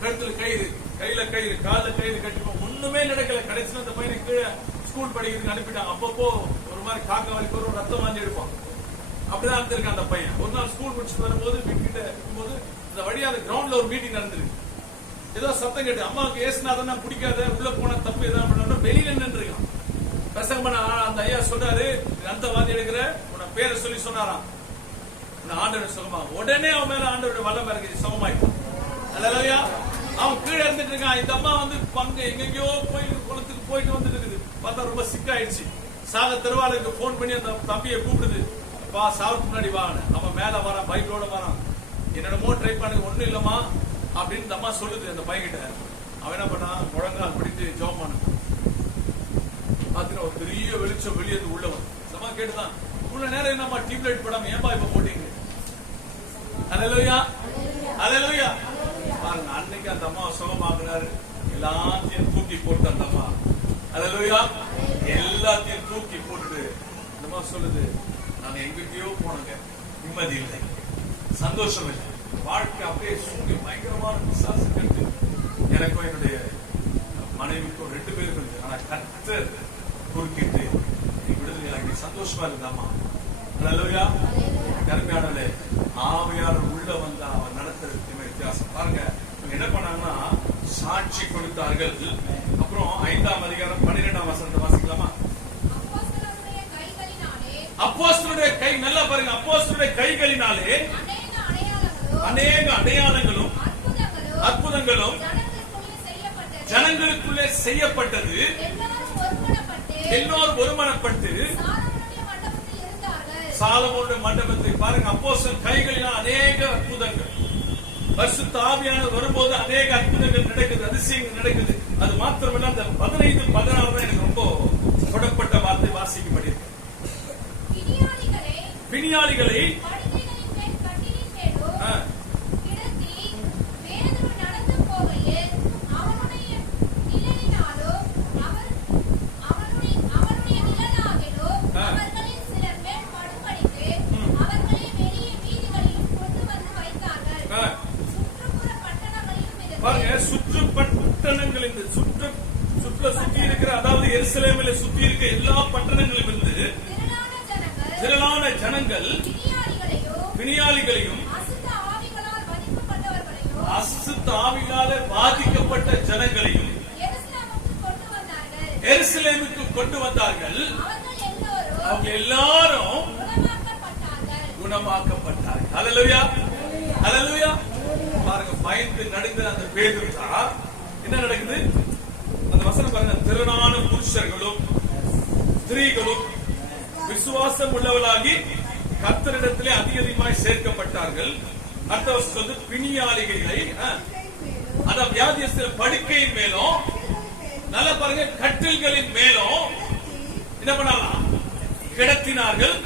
கழுத்துல கயிறு, கையில கயிறு, கால கயிறு கட்டிப்போம், ஒண்ணுமே நடக்கல. கடைசியில் அந்த பையனுக்கு கீழே ஸ்கூல் படிக்கிறதுக்கு அனுப்பிட்டாங்க. அப்பப்போ ஒரு மாதிரி காக்க வலிக்கு ஒரு ரத்தம் வாந்தி எடுப்பான். அப்படிதான் இருந்திருக்கான் அந்த பையன். ஒரு நாள் ஸ்கூல் முடிச்சுட்டு வரும்போது வீட்டுக்கிட்ட இருக்கும்போது இந்த வழியா அந்த கிரவுண்ட்ல ஒரு மீட்டிங் நடந்திருக்கு. ஏதோ சத்தம் கேட்டு, அம்மாவுக்கு ஏசுனாதான் பிடிக்காத, உள்ள போன தப்பு எதாவது பண்ண வெளியில நின்றுருக்கான். பிரசங்கம் பண்ண அந்த ஐயா சொல்றாரு, ரத்த வாந்தி எடுக்கிற உன பேரை சொல்லி சொன்னாராம், ஆண்டவர் சுகமா. உடனே அவன் மேல ஆண்டவருடைய வல்லம் இறங்கி சுகமாயிட்டான். அல்லேலூயா. அவன் கீழே இருந்துட்டு இருக்கான். இந்த அம்மா பங்கு எங்கெங்கயோ போய் குளத்துக்கு போயிட்டு வந்துட்டு இருக்குது. பார்த்தா ரொம்ப சிக்காயிடுச்சு. சாக திருவாளுக்கு போன் பண்ணி அந்த தம்பியை கூப்பிடுது, வா சாவுக்கு முன்னாடி வாங்க. அவன் மேல வரான், பைக்கோட வரான். என்னடமோ ட்ரை பண்ணது ஒண்ணும் இல்லமா அப்படின்னு இந்த அம்மா சொல்லுது அந்த பையன்கிட்ட. அவன் என்ன பண்ணான், முழங்கால் பிடித்து ஜெபம் பண்ண பாத்தீங்கன்னா ஒரு பெரிய வெளிச்சம் வெளியே உள்ளவன். இந்த அம்மா கேட்டுதான், உள்ள நேரம் என்னம்மா டியூப் லைட் படாம ஏன்பா இப்ப போட்டீங்க? அல்லேலூயா, அல்லேலூயா. பாருங்க, அன்னைக்கு அந்த அம்மா சுகமாக்குனாரு. எல்லாத்தையும் தூக்கி போட்டு அந்த அம்மா, அல்லேலூயா, எல்லாத்தையும் தூக்கி போட்டுட்டு இந்த அம்மா சொல்லுது, நாங்க எங்கேயோ போனோங்க, நிம்மதி இல்லை, சந்தோஷம் இல்லை, வாழ்க்கை அப்படியே சூழ்நிலை பயங்கரமான பிசாசு கட்டு. எனக்கும் என்னுடைய மனைவிக்கும் 2 பேரும் இருக்கு. ஆனா கர்த்தர் குறுக்கிட்டு விடுதலை சந்தோஷமா இருந்தாமா. அல்லேலூயா. கருமையானவர்களே, ஆவியாளர் உள்ள வந்தா அவன் நடத்துறதுக்கு வித்தியாசம். பாருங்க, என்ன பண்ணாங்கன்னா சாட்சி கொடுத்தார்கள். அப்புறம் 5ஆம் அதிகாரம் 12ஆம் வசனத்தை வாசிக்கலாமா? அப்போஸ்தலருடைய கை, நல்லா பாருங்க, அப்போஸ்தலருடைய கைகளினாலே அநேக அடையாளங்களும் அற்புதங்களும் ஜனங்களுக்குள்ளே செய்யப்பட்டது. எல்லோரும் ஒருமனப்பட்டு சாலமோனுடைய மண்டபத்தை பாருங்க, அப்போஸ்தலர் கைகளினால் அநேக அற்புதங்கள். பரிசுத்த ஆவியானவர் வரும்போது அநேக அற்புதங்கள் நடக்குது, அதிசயங்கள் நடக்குது. அது மாத்திரமல்ல, அந்த 15, 16 தான் எனக்கு ரொம்ப தொடப்பட்ட வார்த்தை வாசிக்கப்பட்டிருக்கு. பிணியாளிகளை பாருங்க, சுற்று சுற்றுல சுத்தி இருக்கிற, அதாவது எருசலேமில் சுத்தி இருக்க எல்லா பட்டணங்களிலும் இருந்து திரளான ஜனங்கள் வினியாளிகளையும் அசுத்த ஆவிகளால் பாதிக்கப்பட்ட ஜனங்களையும் எருசலேமுக்கு கொண்டு வந்தார்கள். அவங்க எல்லாரும் குணமாக்கப்பட்டார்கள். அல்லேலூயா, அல்லேலூயா. பாருங்க, பயந்து நடுங்க அந்த பேதுரு என்ன நடக்குது அந்த வசனம் பாருங்க. திரளான புருஷர்களும் ஸ்திரீகளும் விசுவாசம் உள்ளவர்களாகி கர்த்தரிடத்திலே அதிகமாய் சேர்க்கப்பட்டார்கள். அடுத்த வருஷம் வந்து பிணியாளிகளை, அத வியாதியஸ்தர படுக்கையின் மேலும், நல்ல பாருங்க, கட்டில்களின் மேலும் என்ன பண்ணலாம், கிடத்தினார்கள்.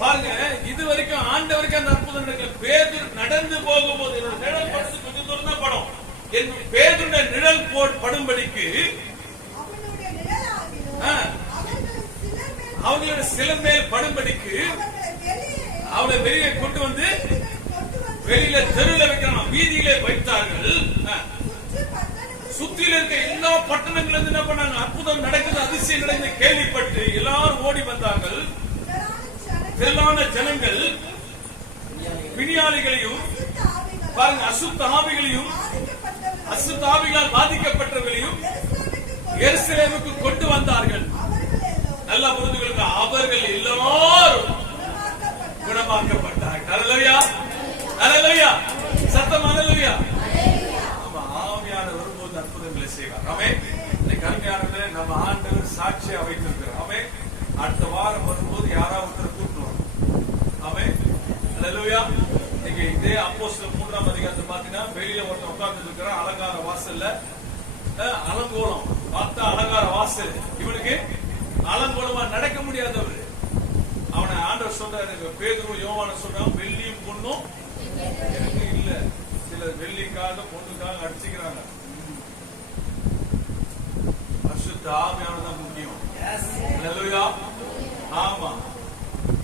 பாருங்க, இதுவரைக்கும் ஆண்டவருக்கு அந்த அற்புதம் நடக்கல. பேதுரு நடந்து போகும்போது என்னோட நிழல் படுத்து கொஞ்சம் தூரம் தான் படம், என் பேதுருடைய நிழல் படும்படிக்கு அவங்களோட சில மேல் படும்படிக்கு அவளை வெளியே கொண்டு வந்து வெளியில தெருவில் வைக்கிறான், வீதியிலே வைத்தார்கள். சுத்தில இருக்க எல்லா பட்டணங்கள்ல இருந்து என்ன பண்ணாங்க, அற்புதம் நடக்குது, அதிசயம் நடந்து கேள்விப்பட்டு எல்லாரும் ஓடி வந்தார்கள். திரளான ஜனங்கள் பிணியாளிகளையும் பாருங்க, அசுத்த ஆவிகளையும் அசுத்த ஆவிகளால் பாதிக்கப்பட்டவர்களையும் எருசலேமுக்கு கொண்டு வந்தார்கள். நல்லா புரிந்துகளுக்கு, அவர்கள் எல்லாரும் குணமாக்கப்பட்டார்கள். அல்லேலூயா, அல்லேலூயா, சத்தம் அல்லேலூயா. நம்ம ஆவியானவர் வரும்போது அற்புதங்களை செய்வார். ஆமென். இன்னைக்கு அருமையானவர்களே, நம்ம ஆண்டவர் சாட்சியா வைத்திருக்கிறார். ஆமென். அடுத்த வாரம் வரும்போது யாராவது ஒருத்தர் கூட்டணும். ஆமென், அல்லேலூயா. இன்னைக்கு இதே அப்போஸ்தலர் 3ஆம் அதிகாரத்தை பாத்தீங்கன்னா, வெளியில ஒருத்தன் உட்கார்ந்து இருக்கிறான், அலங்கார வாசல்ல, அலங்கோலம் பார்த்தா அலங்கார வாசல், இவனுக்கு அலங்கோலமா நடக்க முடியாதவர். அவனை ஆண்டவர் சொல்றாரு, பேதுரு யோவான சொல்றான், வெள்ளியும் பொண்ணும் எனக்கு இல்ல. சில வெள்ளிக்காக பொண்ணுக்காக அடிச்சுக்கிறாங்க. பரிசுத்த ஆவியானவர்தான் முக்கியம். அல்லேலூயா. ஆமா,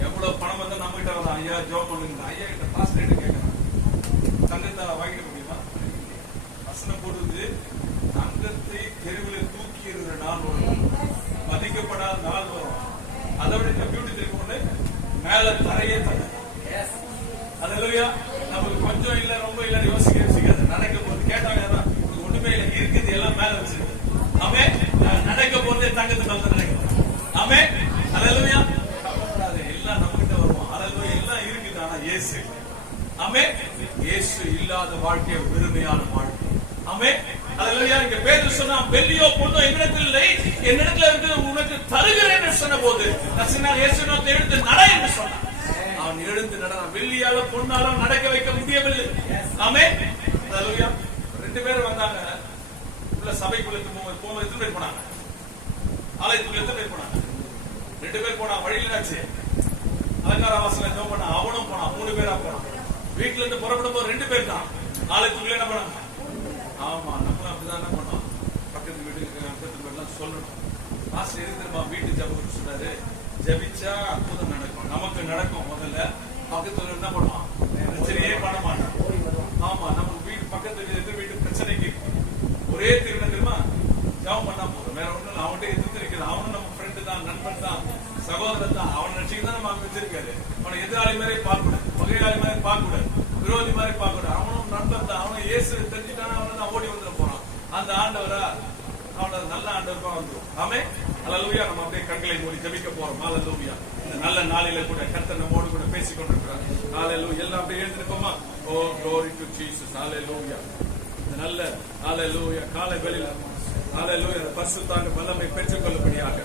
எவ்வளவு பணம் வந்தா நம்ம கிட்ட வரலாம், ஐயா ஜோம் பண்ணுங்க, ஐயா கிட்ட பாஸ்டர் கிட்ட கேட்கறாங்க, தங்கத்தை வாங்கிட முடியுமா? வசனம் போடுது, தங்கத்தை தெருவில் தூக்கி இருக்கிற நாள் வரும், மதிக்கப்படாத நாள் வரும். அதை விட பியூட்டி தெரியும்னு மேல தரையே தங்க. அல்லேலூயா. நமக்கு கொஞ்சம் இல்ல ரொம்ப இல்ல யோசிக்காது. நடக்க போது கேட்டாங்க, ஒண்ணுமே இல்ல, இருக்குது எல்லாம் மேல வச்சிருக்கு. ஆமே, நடக்க போதே தங்கத்து மேல நடக்கும். ஆமே, அல்லேலூயா. எல்லாம் நம்ம கிட்ட வருவோம். அல்லேலூயா. எல்லாம் இருக்குது, ஆனா இயேசு. ஆமே, இயேசு இல்லாத வாழ்க்கை வெறுமையான வாழ்க்கை. ஆமே, அல்லேலூயா. இங்க பேதுரு சொன்னா, வெள்ளியோ பொண்ணோ என்னிடத்தில் இல்லை, என்னிடத்துல இருந்து உனக்கு தருகிறேன் என்று சொன்ன போது இயேசு எடுத்து நட என்று சொன்னான். அவன் எழுந்து நடந்தான். வெள்ளியால பொண்ணால நடக்க வைக்க முடியவில்லை. ஆமே, அல்லேலூயா. 2 பேர் வந்தாங்க உள்ள சபைக்குள்ள போகும்போது. எத்தனை பேர் போனாங்க? ஆலயத்துக்குள்ள எத்தனை பேர் போனாங்க? 2 பேர் போனா. வழியில ஆச்சு, அலங்கார வாசல என்ன பண்ணா, அவனும் போனான். 3 பேரா போனான். வீட்டுல இருந்து புறப்படும் போது 2 பேர் தான். ஆலயத்துக்குள்ள என்ன பண்ணாங்க? ஆமா, நம்மளும் அப்படிதான் என்ன பண்ணோம், பக்கத்து வீட்டுக்கு பக்கத்து வீட்டுலாம் சொல்லணும். மாஸ்டர் எதுக்குமா வீட்டு ஜபம் சொன்னாரு, ஜபிச்சா அற்புதம் நடக்கும், நமக்கு நடக்கும். முதல்ல பக்கத்துல என்ன பண்ணுவான், பிரச்சனையே பண்ண மாட்டான். ஆமா, நம்ம வீட்டு பக்கத்து எதிர் வீட்டு பிரச்சனைக்கு ஒரே திருமணம் தெரியுமா, ஜபம் பண்ணா போதும், வேற ஒண்ணும் இல்லை. அவன்கிட்ட எதிர்த்து இருக்கிறது, அவனும் நம்ம ஃப்ரெண்டு தான், நண்பன் தான், சகோதரன் தான். அவன் நினைச்சுக்கு தான் நம்ம அங்க வச்சிருக்காரு. அவனை எதிராளி மாதிரி பார்க்க கூடாது, பகையாளி மாதிரி பார்க்க கூடாது, விரோதி மாதிரி பார்க்க கூடாது. அவனும் நண்பன் தான். அவனை இயேசு தெரிஞ்சுட்டானா அவனை தான் ஓடி வந்துட போறான். அந்த ஆண்டவரா அவனோட நல்ல ஆண்டவருக்கா வந்துடும். ஆமே, அல்லேலூயா. நம்ம அப்படியே கண்களை மூடி ஜெபிக்க போறோம். அல்லேலூயா. இந்த நல்ல நாளில கூட கர்த்தர் நம்மோடு கூட பேசிக் கொண்டிருக்கிறார். அல்லேலூயா. எல்லாம் அப்படியே எழுந்திருப்போமா? ஓ glory to Jesus. அல்லேலூயா. இந்த நல்ல அல்லேலூயா காலை வேளையில அல்லேலூயா பரிசுத்த வல்லமை பெற்றுக் கொள்ளும்படியாக.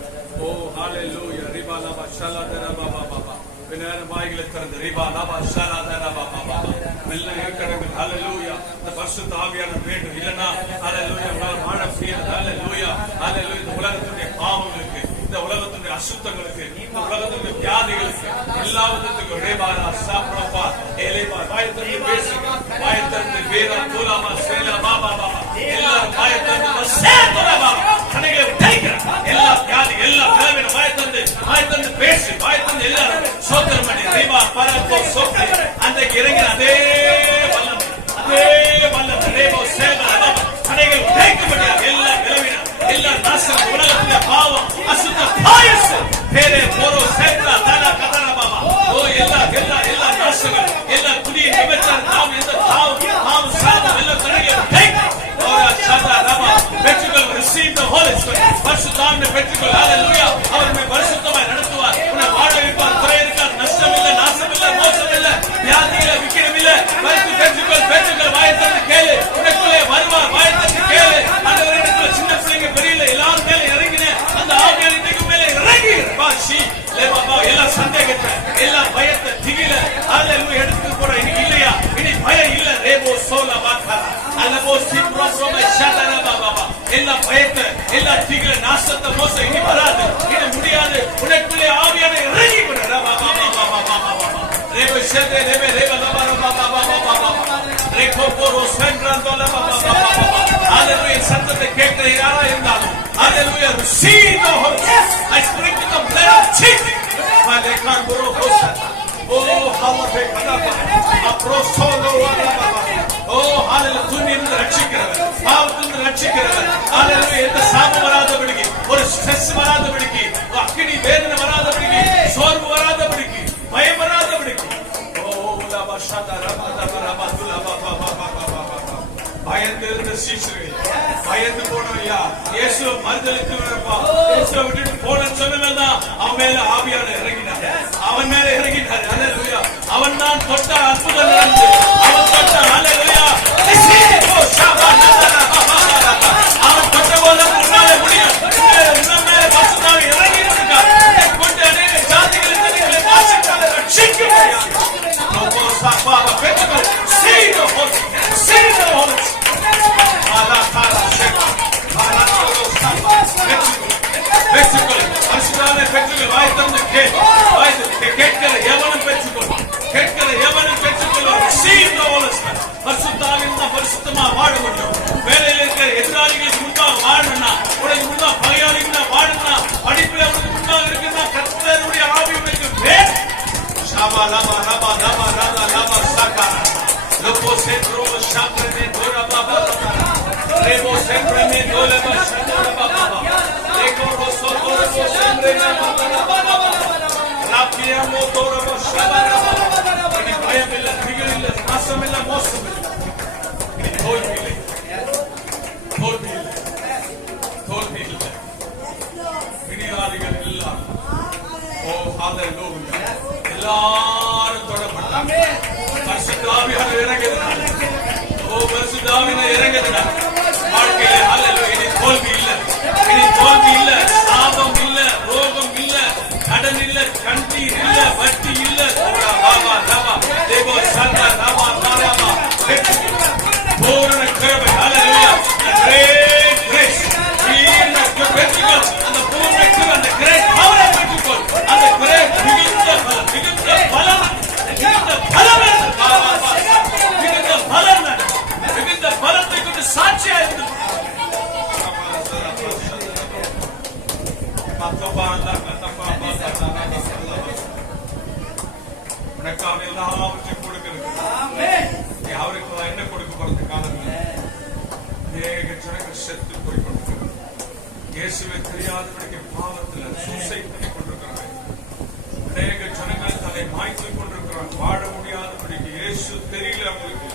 ஓ அல்லேலூயா. ரிபா லபா ஷலாதரா பாபா பாபா. பின்னர் வாய்களை திறந்து ரிபா லபா ஷலாதரா பாபா பாபா. மெல்ல ஏற்கனவே அல்லேலூயா. இந்த பரிசுத்த ஆவியான வேண்டும், இல்லனா அல்லேலூயா உங்களால் வாழ முடியாது. அல்லேலூயா, அல்லேலூயா. இந்த உலகத்துடைய பாவங்களுக்கு, இந்த உலகத்துடைய அசுத்தங்களுக்கு, இந்த உலகத்துடைய வியாதிகளுக்கு, எல்லா விதத்துக்கும் ரேபாரா சாப்ரபா ஏலேபா வாயத்திற்கு பேசுங்க. வாயத்திற்கு வேரா தோலாமா சேலா பாபா பாபா. எல்லாரும் வாயத்திற்கு சேலா கடைகளை உடைக்கிற எல்லா வியாதி, எல்லா கிளம்பின வாயத்திற்கு பேசி, வாயத்திற்கு எல்லாரும் சோத்திரம் பண்ணி ரேபா பரப்போ சோத்திர அன்றைக்கு இறங்கின அதே வல்லம், அதே வல்லம் ரேபோ சேலா கடைகள் உடைக்கப்பட்ட எல்லா கிளம்பின எல்லா பயத்தை, எல்லா தீவிர நாசத்தை, மோசம் இனி வராது, இனி முடியாது. உனக்குள்ளே ஆவியான இறங்கி கொடு. சத்தத்தை கேட்கிற யாரா இருந்தாலும் Hallelujah, receive the Holy Ghost. I sprinkle the blood of Jesus. Oh, hallelujah. Oh, hallelujah. துணிந்து ரட்சிக்கிறவர், பாவத்திலிருந்து ரட்சிக்கிறவர். Hallelujah. எந்த சாபம் வராதபடிக்கு, ஒரு ஸ்ட்ரெஸ் வராதபடிக்கு, அக்கினி வேதனை வராதபடிக்கு, சோர்வு வராதபடிக்கு, பயம் வராதபடிக்கு. Oh, பயந்திருந்த சீஷர்கள் பயந்து போனவையா இயேசு மறுதலித்து இயேசுவை விட்டுட்டு போனன்னு சொன்னதான் அவன் மேல ஆவியான இறங்கினார். அவன் மேல இறங்கினார். ஹல்லேலூயா. அவன் தான் தொட்ட அற்புதம் நடந்தது. அவன் தொட்ட ஹல்லேலூயா. அவன் தொட்ட போது முன்னாலே முடியும். முன்னாலே பசுத்தாவி இறங்கி இருக்கார். கொண்டு அநேக ஜாதிகளின் ஜனங்களை நாசத்தால் ரட்சிக்க முடியாது. பெற்றுக்கொள். பெற்றுக்கொள். வாய் திறந்து கேட்கிற எவனும் பெற்றுக்கொள். கேட்கிற எவனும் பெற்றுக்கொள். பரிசுத்தமா வாழ முடியும். வேலையில் இருக்கிற எதிராளிகளுக்கு முன்பாக வாழணும்னா, உனக்கு முன்பாக பகையாளிக்கு வாழணும்னா, படிப்பில் உனக்கு முன்பாக இருக்குன்னா கர்த்தருடைய ஆவி உனக்கு வேணும். ஷாபா லபா ரபா லபா ராதா லபா சாகாரா லோபோ சென்ட்ரோ ஷாப்ரமே தோரா பாபா ரேபோ சென்ட்ரமே தோலபா ஷாடா பாபா ரேகோ ரோசோ தோரபோ சென்ட்ரமே பாபா ராப்பியா மோ தோரபோ ஷாபா இனி பயம் இல்ல, திகில் இல்ல, நாசம் இல்ல, மோசம் இல்ல. இனி தோல்வி இல்லை, தோல்வி இல்லை, தோல்வி இல்லை. விடியாளிகள் எல்லாம் ஓ ஹல்லேலூயா. எல்லாரும் தொடப்பட்டாங்க. பரிசுத்த ஆவியானவர் இறங்குகிறார். ஓ பரிசுத்த ஆவியானவர் இறங்குகிறார். வாழ்க்கையிலே ஹல்லேலூயா. இனி தோல்வி இல்ல, இனி தோல்வி இல்ல, சாபம் இல்ல, ரோகம் இல்ல, கடன் இல்ல, கண்ணீர் இல்ல, வட்டி இல்ல. பாபா ராபா தேவோ சர்வ ராபா ராபா பூரண கிருபை. ஹல்லேலூயா. கிரேட் கிரேஸ் பெற்றுக்கொள். அந்த பூரண கிருபை, அந்த கிரேட் பவரை பெற்றுக்கொள். அந்த கிரேட் மிகுந்த பலம், மிகுந்த பலம், மிகுந்த பலம், மிகுந்த பலம், மிகுந்த பலத்தை கொண்டு சாட்சியா இருந்து உனக்காக எல்லாவற்றையும் கொடுக்கிறது. அவருக்கு என்ன கொடுக்க போறது காலத்தில் ஏக ஜனங்கள் செத்து போய் கொண்டிருக்கிறது. இயேசுவை தெரியாதவனுக்கு பாவத்தில் சூசைட் பண்ணி கொண்டிருக்கிறாங்க. அநேக ஜனங்கள் தன்னை மாய்த்து கொண்டிருக்கிறாங்க. வாழ முடியாதபடிக்கு இயேசு தெரியல அவங்களுக்கு.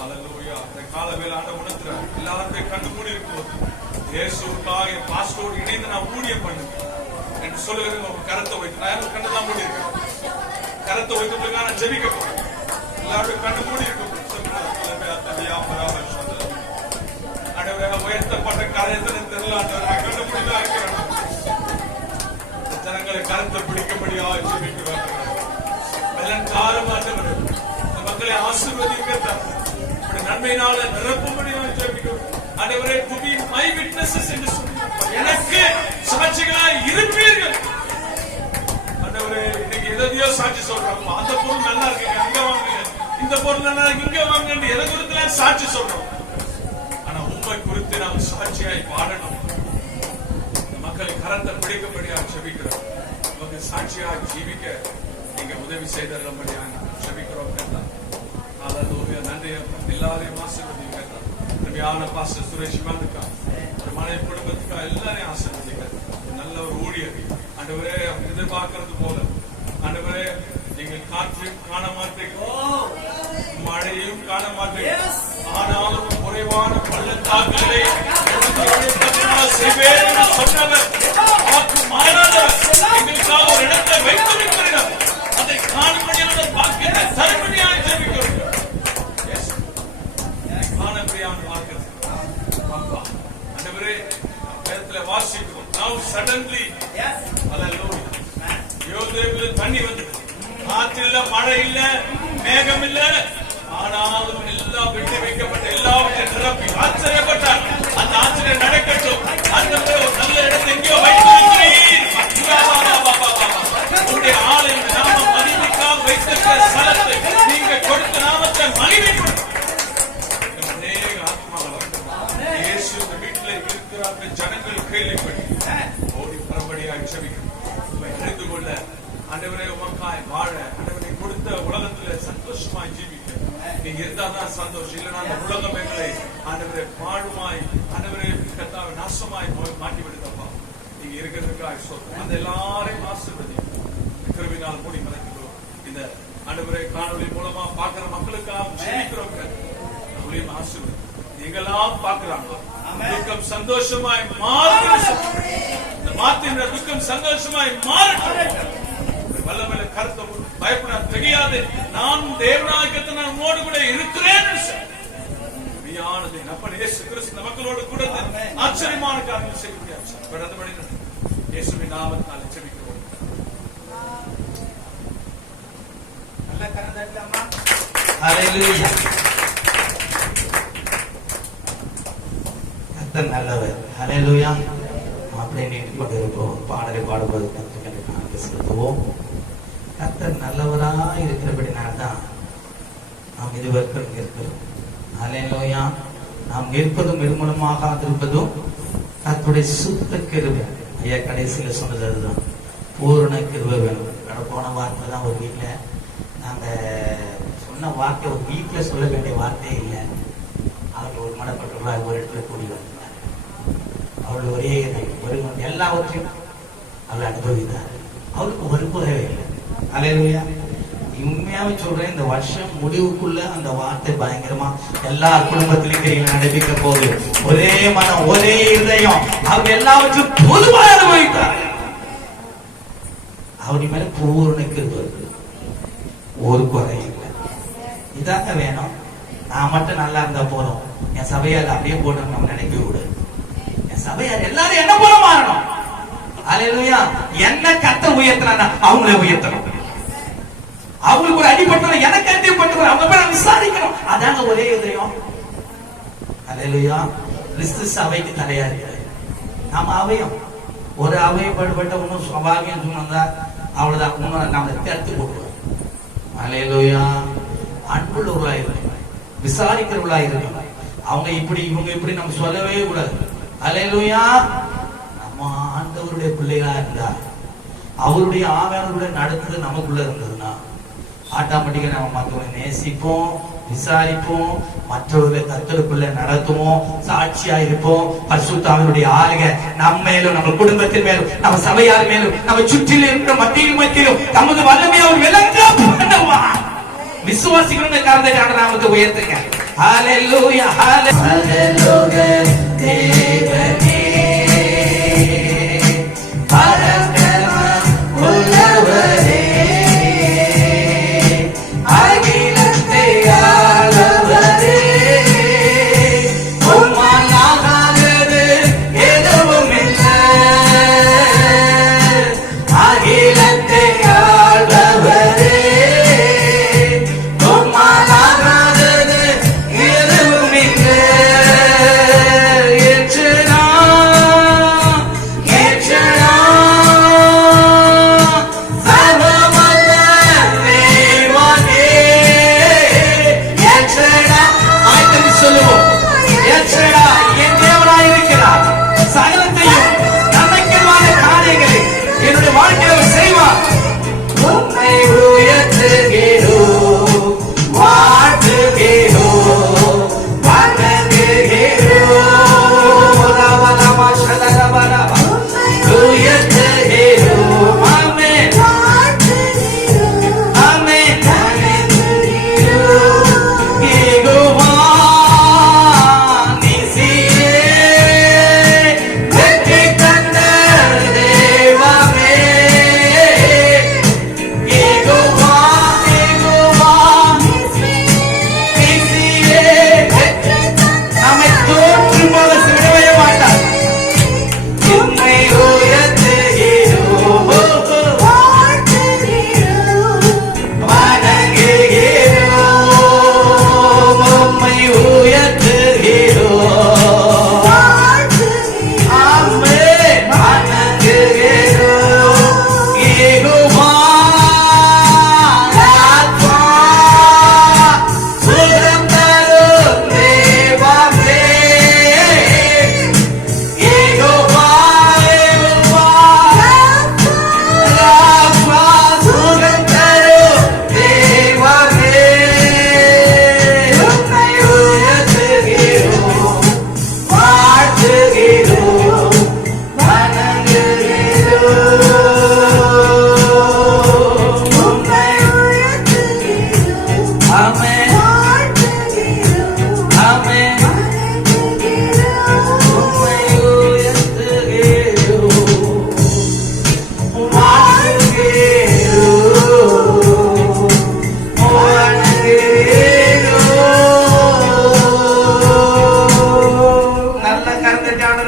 ஹல்லேலூயா. இந்த கால வேளாண்ட உணர்த்துறார். எல்லாத்தையும் கண்டு மூடி இருக்கும்போது இயேசுக்காக பாஸ்டோடு இணைந்து நான் ஊழியம் பண்ணுங்க என்று சொல்லுகிறது. உங்க கரத்தை வைத்து நான் கண்டுதான் மூடி இருக்கேன். கரத்தை வைத்து நான் ஜெபிக்க போறேன். எல்லாருடைய கண்டு மூடி இருக்கும். உயர்த்தப்பட்ட காரியத்தில் தெரியல கண்டு முடிதான் இருக்கிறேன். ஜனங்களை கரத்தை பிடிக்கும்படியா ஜெபிக்கிறார். மக்களை ஆசீர்வதிக்கிறார். நன்மையினால நிரப்பும்படியா ஜெபிக்கிறோம். ஆண்டவரே, to be my witnesses என்று சொல்லுங்கள். எனக்கு சாட்சிகளாய் இருப்பீர்கள். ஆண்டவரே, இன்னைக்கு எதையோ சாட்சி சொல்றாங்க. அந்த பொருள் நல்லா இருக்கு, அங்க வாங்குங்க. இந்த பொருள் நல்லா இருக்கு, இங்க வாங்க. எதை குறித்து சாட்சி சொல்றோம். ஆனா உண்மை குறித்து நாம் சாட்சியாய் வாழணும். மக்களை கரத்தை பிடிக்கும்படியா ஜெபிக்கிறோம். நமக்கு சாட்சியாய் ஜீவிக்க நீங்க உதவி செய்தரும்படியா ஜெபிக்கிறோம். ஹல்லேலூயா. நன்றி. எல்லாரையும் ஆசீர்வதிங்க. அருமையான பாஸ்டர் சுரேஷ் வந்துக்கா, ஒரு மனை குடும்பத்துக்கா எல்லாரையும் ஆசீர்வதிங்க. நல்ல ஒரு ஊழியர் ஆண்டவரே, எதிர்பார்க்கறது போல ஆண்டவரே, நீங்கள் காற்றையும் காண மாட்டீங்க, மழையும் காண மாட்டீங்க. ஆனாலும் குறைவான பள்ளத்தாக்குகளை சொன்னவர் வாக்கு மாறாதவர். எங்களுக்காக ஒரு இடத்தை வைத்திருக்கிறார். அதை காணும்படியான வாக்கியத்தை தரும்படியாக ஜெபிக்கிறோம். வாசிக்கிறோம். Now suddenly, hallelujah. யோசேப்புக்கு தண்ணி வந்தது. காற்று இல்ல, மழை இல்ல, மேகம் இல்ல. ஆனாலும் எல்லாம் விட்டு வைக்கப்பட்ட எல்லாவற்றையும் நிரப்பி ஆச்சரியப்பட்டார். அந்த ஆச்சரியம் நடக்கட்டும். ஆண்டவரே, ஒரு நல்ல இடத்தை எங்கேயோ வைத்திருக்கிறீர். உங்களுடைய ஆலயம் நாம மகிமைக்காக வைத்திருக்கிற ஸ்தலத்தை நீங்க கொடுத்த நாமத்தை மகிமைப்படுத்தும். அநேக ஆத்மாக்கள் இயேசு வீட்டில் இருக்கிறார்கள். ஜனங்கள் கேள்விப்பட்டு ஓடி பரம்படியாக செபிக்கும். அறிந்து கொள்ள ஆண்டவரே உமக்காய் வாழ ஆண்டவரை கொடுத்த உலகத்துல சந்தோஷமாய் ஜீவிக்க நீங்க இருந்தாதான் சந்தோஷம். இல்லைன்னா அந்த உலகம் எங்களை ஆண்டவரை பாழுமாய் ஆண்டவரை கத்தாவை நாசமாய் மாட்டி விடுதப்பா. நீங்க இருக்கிறதுக்காக சொல்றோம். அந்த எல்லாரையும் ஆசீர்வதி கிருபையினால் மூடி மறைக்கிறோம். இந்த ஆண்டவரை காணொலி மூலமா பார்க்கிற மக்களுக்காக ஜெபிக்கிறோம். அவளையும் ஆசீர்வதி. நீங்களாம் பார்க்கிறாங்க துக்கம் சந்தோஷமாய் மாறும். மாத்தின துக்கம் சந்தோஷமாய் மாறட்டும். வல்லமையில கருத்தை பயப்பட தெரியாது. நான் தேவனாகிய நான் உன்னோடு கூட இருக்கிறேன். அப்ப இயேசு கிறிஸ்து மக்களோடு கூட ஆச்சரியமான காரியங்கள் செய்ய முடியாது. இயேசுவின் நாமத்தால் ஜெபிக்கிறோம். நல்ல கரந்தட்டமா. ஹல்லேலூயா. கர்த்தர் நல்லவர். ஹல்லேலூயா. அப்படியே நீட்டிக் கொண்டிருப்போம். பாடலை பாடுவது கருத்துக்களை செலுத்துவோம். கர்த்தர் நல்லவராக இருக்கிறபடினால்தான் நாம் இதுவரைக்கும் இருக்கிறோம். ஹல்லேலூயா. நாம் நிற்பதும் நிர்மூலமாக இருப்பதும் கர்த்தருடைய சுத்த கிருபை. ஐயா கடைசியில சொன்னது அதுதான், பூரண கிருபை வேணும். போன வார்த்தை தான் ஒரு வீட்டுல நாங்க சொன்ன வார்த்தை ஒரு வீட்டுல சொல்ல வேண்டிய வார்த்தையே இல்லை. அவர்கள் ஒரு மனப்பட்டுள்ளார், ஒரு இடத்துல கூடி வந்தார். அவள் ஒரே ஒரு எல்லாவற்றையும் அவள் அனுபவித்தார். அவளுக்கு ஒரு குறைவே இல்லை. ஹல்லேலூயா. உண்மையாவே சொல்றேன், இந்த வருஷம் முடிவுக்குள்ள அந்த வார்த்தை பயங்கரமா எல்லா குடும்பத்திலும் கையில் நடப்பிக்க போது ஒரே மனம் ஒரே இதயம் அவங்க எல்லாவற்றும் பொதுவாக அனுபவித்தார். அவருடைய மேல பூர்ணிக்கு ஒரு குறை இல்லை. இதாங்க வேணும். நான் மட்டும் நல்லா இருந்தா போதும், என் சபையால் அப்படியே போட்டு நம்ம நினைக்க விடு. என் சபையார் எல்லாரும் என்ன போல மாறணும். ஹல்லேலூயா. என்ன கர்த்தர் உயர்த்தினா அவங்களே உயர்த்தணும். அவங்களுக்கு ஒரு அடிபட்டு எனக்கு அடிபட்டு அவங்க போய் விசாரிக்கணும். அதாங்க ஒரே இதயம். ஹல்லேலூயா. கிறிஸ்து சபைக்கு தலையா இருக்கு. நாம அவயம் ஒரு அவயம் படுபட்ட ஒன்னும் சுவாகியம் சொன்னா அவ்வளவுதான். இன்னும் நம்ம தடுத்து போட்டுருவோம். ஹல்லேலூயா. அன்புள்ளவர்களா இருக்கணும், விசாரிக்கிறவர்களா இருக்கணும். அவங்க இப்படி இவங்க இப்படி நம்ம சொல்லவே கூடாது. ஹல்லேலூயா. நம்ம ஆண்டவருடைய பிள்ளைகளா இருந்தா அவருடைய ஆவியானவருடைய நடத்துது நமக்குள்ள இருந்ததுன்னா ஆட்டோமேட்டிக்கா நம்ம மற்றவங்களை நேசிப்போம், விசாரிப்போம், மற்றவர்களை கர்த்தருக்குள்ள நடத்துவோம், சாட்சியா இருப்போம். பரிசுத்த ஆவியானவருடைய ஆளுகை நம்ம மேலும், நம்ம குடும்பத்தின் மேலும், நம்ம சபையார் மேலும், நம்ம சுற்றில இருக்கிற மத்தியிலும் நமது வல்லமையை அவர் விளங்க பண்ணுவார். விசுவாசிகளுடைய காரணத்தை நாமத்தை உயர்த்துங்க. ஹல்லேலூயா. ஹல்லேலூயா. தேவனே ஏற்று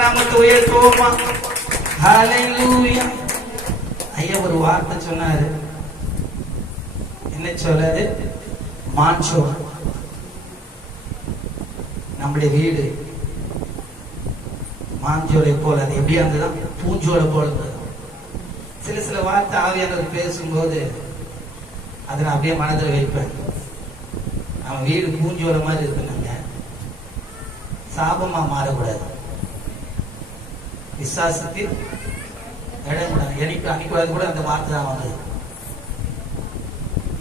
நாமத்தை உயர்த்துவோமா? ஹல்லேலூயா. ஐயா ஒரு வார்த்தை சொன்னாரு. என்ன சொல்றாரு? மான்சோர். நம்முடைய வீடு மாஞ்சோலை போல, அது எப்படியா இருந்ததுதான்? பூஞ்சோலை போல இருந்தது. சில வார்த்தை ஆவியானவர் பேசும்போது அதை நான் அப்படியே மனதில் வைப்பேன். அவன் வீடு பூஞ்சோலை மாதிரி இருக்குங்க, சாபமா மாறக்கூடாது, விசுவாசத்தில் இடம் கூடாது. எனக்கு அன்னைக்கு கூட அந்த வார்த்தை தான் வந்தது.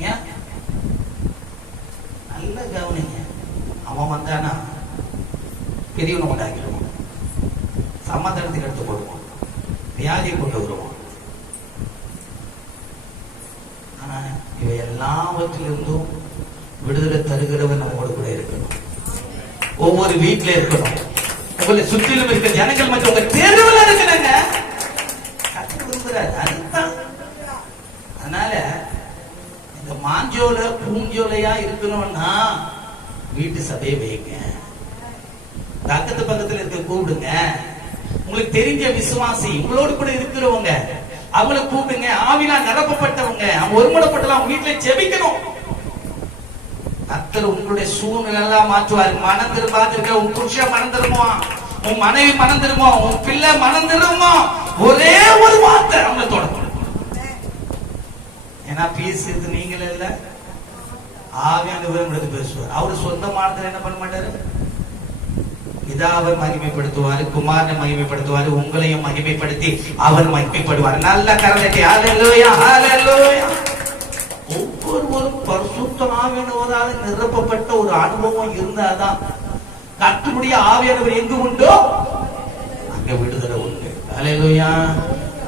ஏன் நல்ல கவனிங்க. அவன் வந்தானா பெரியவனை உண்டாக்கிடுவான், சமாதானத்துக்கு எடுத்து போடுவான், வியாதியை கொண்டு வருவான். ஆனா இவை எல்லாவற்றிலிருந்தும் விடுதலை தருகிறவன் நம்மோட கூட இருக்கணும். ஒவ்வொரு வீட்டில இருக்கணும். உங்களை சுற்றிலும் இருக்க ஜனங்கள் மற்றும் உங்க தேர்வுல இருக்கிறாங்க. கற்று விரும்புறாரு. அதுதான். அதனால இந்த மாஞ்சோல பூஞ்சோலையா இருக்கணும்னா வீட்டு சபையை வைங்க. பக்கத்து பக்கத்துல இருக்க கூப்பிடுங்க. உங்களுக்கு தெரிஞ்ச விசுவாசி உங்களோடு கூட இருக்கிறவங்க அவங்களை கூப்பிடுங்க. ஆவிலா நிரப்பப்பட்டவங்க, அவங்க ஒருமுறைப்பட்டலாம் வீட்டுல ஜெபிக்கணும். கர்த்தர் உங்களுடைய சூழ்நிலை எல்லாம் மாற்றுவாரு. மனம் திரும்பாதிருக்க உன் புருஷன் மனம் திரும்புமா, உன் மனைவி மனம் திரும்புமா, உன் பிள்ளை மனம் திரும்புமா. ஒரே ஒரு வார்த்தை அவங்க தொடரும். ஏன்னா பேசுறது நீங்களே இல்ல, ஆவியானவர் பேசுவார். அவரு சொந்தமானதை என்ன பண்ண மாட்டாரு? பிதாவை மகிமைப்படுத்துவாரு, குமாரனை மகிமைப்படுத்துவாரு, உங்களையும் மகிமைப்படுத்தி அவர் மகிமைப்படுவார். நல்ல கரத்தை. ஹல்லேலூயா, ஹல்லேலூயா. ஒவ்வொருவரும் பரிசுத்த ஆவியானவரால் நிரப்பப்பட்ட ஒரு அனுபவம் இருந்தாதான் கர்த்தருடைய ஆவியானவர் எங்கு உண்டோ அங்க விடுதலை உண்டு. ஹல்லேலூயா.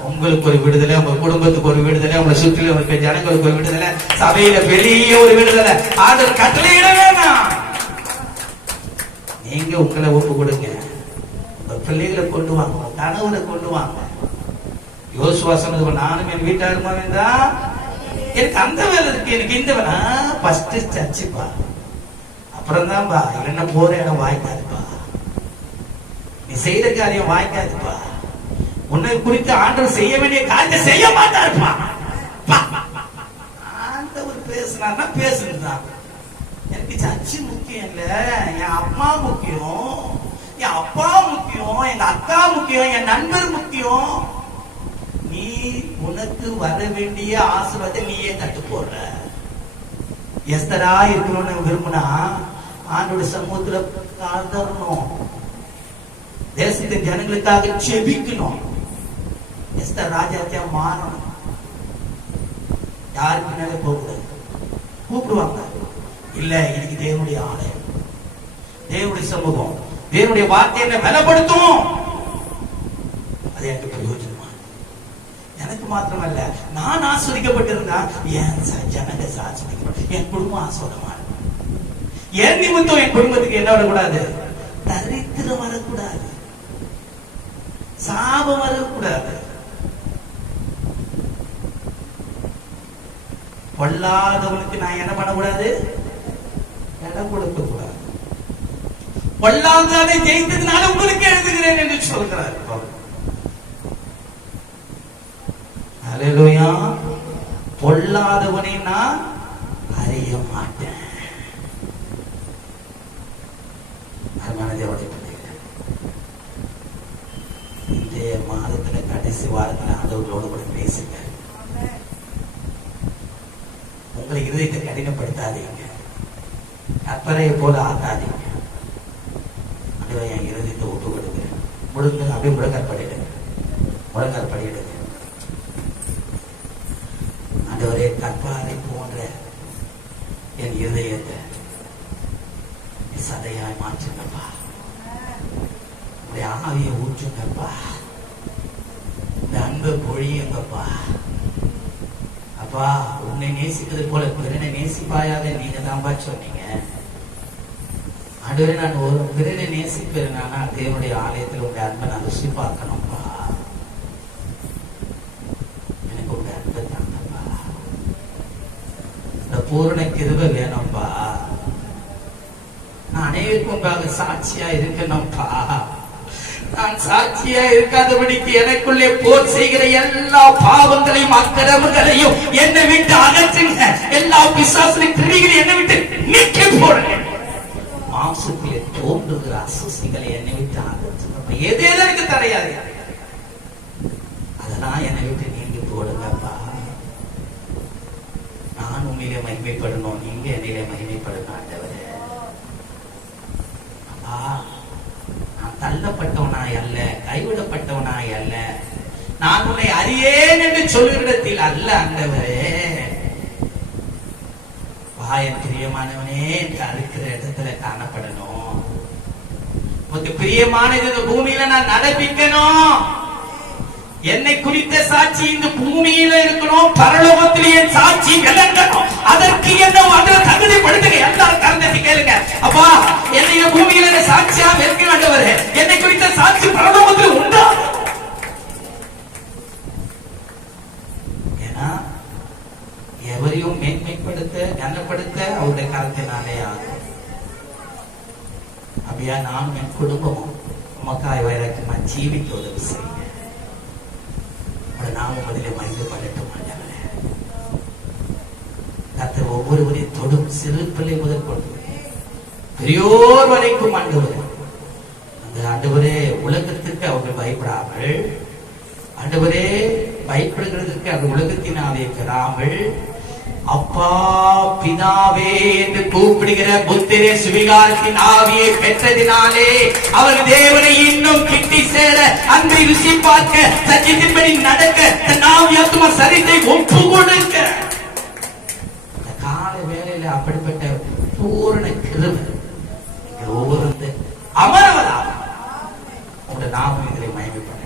உங்களுக்கு ஒரு விடுதலை, உங்க குடும்பத்துக்கு ஒரு விடுதலை, உங்க சுற்றிலும் இருக்க ஜனங்களுக்கு ஒரு விடுதலை, சபையில பெரிய ஒரு விடுதலை. ஆண்டவர் கட்டளையிட வேணாம். நீங்க உங்களை ஒப்பு கொடுங்க. உங்க பிள்ளைகளை கொண்டு வாங்க, கணவனை கொண்டு வாங்க. யோசுவா சொன்னது, நானும் என் வீட்டாருமா வேண்டா, எனக்கு அந்த வேலை இருக்கு, எனக்கு இந்த வேலை. ஃபர்ஸ்ட் சர்ச்சுப்பா, அப்புறம் தான்பா என்ன போற இடம் வாய்க்காதுப்பா, நீ செய்யற காரியம் வாய்க்காதுப்பா, உன்னை குறித்து ஆண்டவர் செய்ய வேண்டிய காரியத்தை செய்ய மாட்டாருப்பா. ஆண்டவர் பேசுனா பேசுதான். எனக்கு சர்ச்சு முக்கியம் இல்ல, என் அம்மா முக்கியம், என் அப்பா முக்கியம், எங்க அக்கா முக்கியம், என் நண்பர் முக்கியம். நீ உனக்கு வர வேண்டிய ஆசீர்வாதத்தை நீயே தட்டு போடுற. எஸ்தரா இருக்கணும்னு விரும்பினா ஆண்டோட சமூகத்துல காதரணும், தேசத்தின் ஜனங்களுக்காக செபிக்கணும். எஸ்தர் ராஜாத்தியா மாறணும். யாருக்கு பின்னாலே போகக்கூடாது. கூப்பிடுவாங்க, இல்ல எனக்கு தேவனுடைய ஆலயம், தேவனுடைய சமூகம், தேவனுடைய வார்த்தை என்ன பலப்படுத்தும், அது எனக்கு பிரயோஜனமா. எனக்கு மாத்திரமல்ல, நான் ஆஸ்வதிக்கப்பட்டிருந்தா என் ஜனங்க ஆஸ்வதிக்கப்பட்ட, என் குடும்பம் ஆஸ்வதமா இருக்கும். என் நிமித்தம் என் குடும்பத்துக்கு என்ன வரக்கூடாது? தரித்திரம் வரக்கூடாது, சாபம் வரக்கூடாது. பொல்லாதவனுக்கு நான் என்ன பண்ணக்கூடாது? இடம் கொடுக்க கூடாது. பொல்லாதவனை ஜெயித்ததுனால உங்களுக்கு எழுதுகிறேன் என்று சொல்கிறார். ஹல்லேலூயா. பொல்லாதவனை நான் அறிய மாட்டேன். இந்த மாதத்துல கடைசி வாரத்துல ஆண்டவர்களோடு கூட பேசுங்க. உங்களை இருதயத்தை கடினப்படுத்தாதீங்க, கற்பனையை போல ஆக்காதீங்க. ஆண்டவரே, என் இருதயத்தை ஒப்பு கொடுக்கிறேன். முழுங்க அப்படியே முழங்கால் படிடுங்க, முழங்கால் படிடுங்க. ஆண்டவரே, கற்பாறை போன்ற என் இருதயத்தை சதையாய் மாற்றுங்கப்பா. உடைய ஆவியை ஊற்றுங்கப்பா, இந்த அன்பை பொழியுங்கப்பா. அப்பா, உன்னை நேசிப்பது போல பிறனை நேசிப்பாயாக நீங்க தான்பா சொன்னீங்க. ஆண்டவரே, நான் ஒரு பிறனை நேசிப்பேன், தேவனுடைய ஆலயத்தில் உங்க அன்பை நான் ருசி பார்க்கணும்பா. எனக்கு உங்க அன்பை தாங்கப்பா, இந்த பூரண கிருபை வேணும்பா. நான் அனைவருக்கும் சாட்சியா இருக்கணும்பா. நான் சாட்சியா இருக்காதபடிக்கு எனக்குள்ளே போர் செய்கிற எல்லா பாவங்களையும் அக்கிரமங்களையும் என்னை விட்டு அகற்றுங்க. எல்லா பிசாசின் கிரிகளையும் என்னை விட்டு நீக்கி போடுங்க. மாம்சத்திலே தோன்றுகிற அசுசிகளை என்னை விட்டு அகற்றுங்க. எது எனக்கு தடையாது அதெல்லாம் என்னை விட்டு நீங்கி போடுங்கப்பா. நான் உண்மையிலே மகிமைப்படணும், நீங்க என்னிலே மகிமைப்படணும் ஆண்டவரே. அப்பா, நான் தள்ளப்பட்டவனாய் அல்ல, கைவிடப்பட்டவனாய் அல்ல, நான் உன்னை அறியேன் என்று சொல்லுகிடத்தில் அல்ல ஆண்டவரே. என் பிரியமானவனே இருக்கிற இடத்துல காணப்படணும். உனக்கு பிரியமானது இந்த பூமியில நான் நடப்பிக்கணும். என்னை குறித்த சாட்சி இந்த பூமியில இருக்கணும், பரலோகத்திலேயே சாட்சி விளங்கணும். அதற்கு என்ன அதில் தகுதிப்படுத்துங்க. எல்லாரும் கலந்து கேளுங்க. அப்பா, என்னை பூமியில சாட்சியா இருக்க வேண்டவர், என்னை குறித்த சாட்சி பரலோகத்தில் உண்டா? ஏன்னா எவரையும் மேன்மைப்படுத்த கனப்படுத்த அவருடைய கருத்தினாலே ஆகும். அப்படியா நானும் என் குடும்பமும் உமக்காய் வைரக்கமா ஜீவிக்க உதவி செய்ய நாமும் அதிலே மகிழ்ப்படட்டும். கர்த்தர் ஒவ்வொருவரையும் தொடும், சிறு பிள்ளை முதல் கொண்டு பெரியோர் வரைக்கும் ஆண்டவர். அந்த ஆண்டவரே உலகத்திற்கு அவர்கள் பயப்படாமல், ஆண்டவரே பயப்படுகிறதற்கு அந்த உலகத்தினாலே பெறாமல், அப்பா பிதாவே என்று கூப்பிடுகிற புத்திரே சுவிகாரத்தின் ஆவியை பெற்றதினாலே அவர் தேவனை இன்னும் கிட்டி சேர, அன்பை ருசி பார்க்க, சத்தியத்தின்படி நடக்க, தன் ஆவி ஆத்துமா சரீரத்தை ஒப்பு கொடுக்க இந்த கால வேளையில அப்படிப்பட்ட பூரண கிருபை ஒவ்வொரு அமரவதாக உங்க நாமும் இதிலே மகிமைப்பட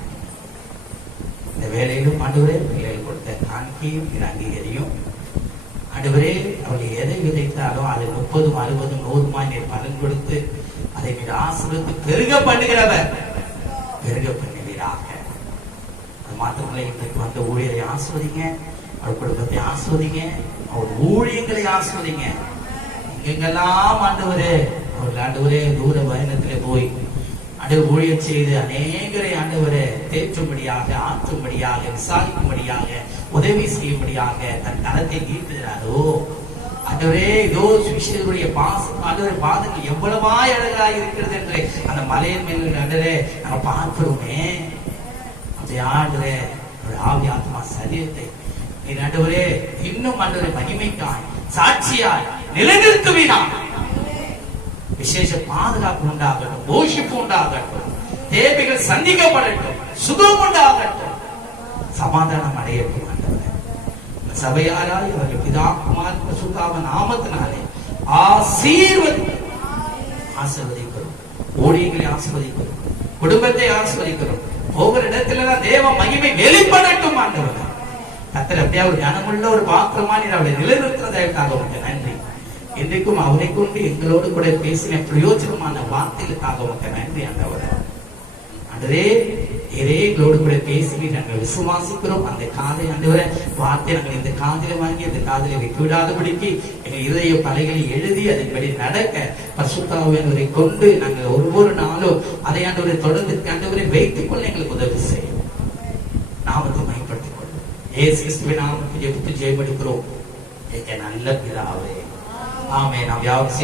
இந்த வேலையிலும் ஆண்டவரே பிள்ளைகள் கொடுத்த காணிக்கையும் இது அங்கீகரியும். ஆண்டவரே, அவர்கள் எதை விதைத்தாலும் அதை 30, 60, 100 நீர் பலன் கொடுத்து அதை மீது ஆசீர்வதித்து பெருக பண்ணுகிறவர், பெருக பண்ணுவீராக. அது மாத்திரமல்ல, இன்றைக்கு வந்த ஊழியரை ஆஸ்வதிங்க, அவர் குடும்பத்தை ஆஸ்வதிங்க, அவர் ஊழியங்களை ஆஸ்வதிங்க. எங்கெங்கெல்லாம் ஆண்டவரே அவர்கள் ஆண்டவரே தூர பயணத்திலே போய் ஆண்டவர் ஊழியம் செய்து அநேகரை ஆண்டவரை தேற்றும்படியாக, ஆற்றும்படியாக, விசாரிக்கும்படியாக, உதவி செய்யும்படியாக தன் கரத்தை நீட்டுகிறாரோ ஆண்டவரே, இதோ சுவிசேஷருடைய ஆண்டவருடைய பாதங்கள் எவ்வளவாய் அழகாக இருக்கிறது என்று அந்த மலையின் மேல் ஆண்டவரே நம்ம பார்க்கிறோமே. அந்த ஆண்டவரே ஆவி ஆத்மா சரீரத்தை நீர் ஆண்டவரே இன்னும் ஆண்டவரை மகிமைக்காய் சாட்சியாய் நிலைநிறுத்துவீனாக. விசேஷ பாதுகாப்பு உண்டாகட்டும், போஷிப்பு உண்டாகட்டும், தேவைகள் சந்திக்கப்படட்டும், சுகம் உண்டாகட்டும், சமாதானம் அடையட்டும். சபையாராய் அவர்கள் பிதா குமார் பரிசுத்தாவின் நாமத்தினாலே ஆசீர்வதிக்கிறோம், ஊழியர்களை ஆசீர்வதிக்கிறோம், குடும்பத்தை ஆசீர்வதிக்கிறோம். ஒவ்வொரு இடத்துல தேவ மகிமை வெளிப்படட்டும். ஆண்டவர் கர்த்தர் அப்படியே ஒரு கனமுள்ள ஒரு பாத்திரமா நீர் அவளை நிலைநிறுத்துவதற்காக உனக்கு நன்றி. இன்றைக்கும் அவரை கொண்டு எங்களோடு கூட பேசின பிரயோஜனமான வார்த்தைகளுக்காக உனக்கு நன்றி. ஆண்டவரே, ஆண்டவரே எங்களோடு கூட பேசி நாங்கள் விசுவாசிக்கிறோம். அந்த காதை ஆண்டவரே வார்த்தை நாங்கள் இந்த காதில வாங்கி அந்த காதில வைக்க விடாதபடிக்கு எங்கள் இதய பலைகளை எழுதி அதன்படி நடக்க பரிசுத்த ஆவியானவரை கொண்டு நாங்கள் ஒவ்வொரு நாளும் அதை ஆண்டவரை தொடர்ந்து ஆண்டவரை வைத்துக் கொள்ள எங்களுக்கு உதவி செய்யும். நாமத்தை பயன்படுத்திக் கொள்ளும். இயேசு கிறிஸ்துவின் நாமத்தை ஜெபித்து ஜெயம் எடுக்கிறோம். நல்ல பிதாவே, ஆமென். நாம் யாவரும்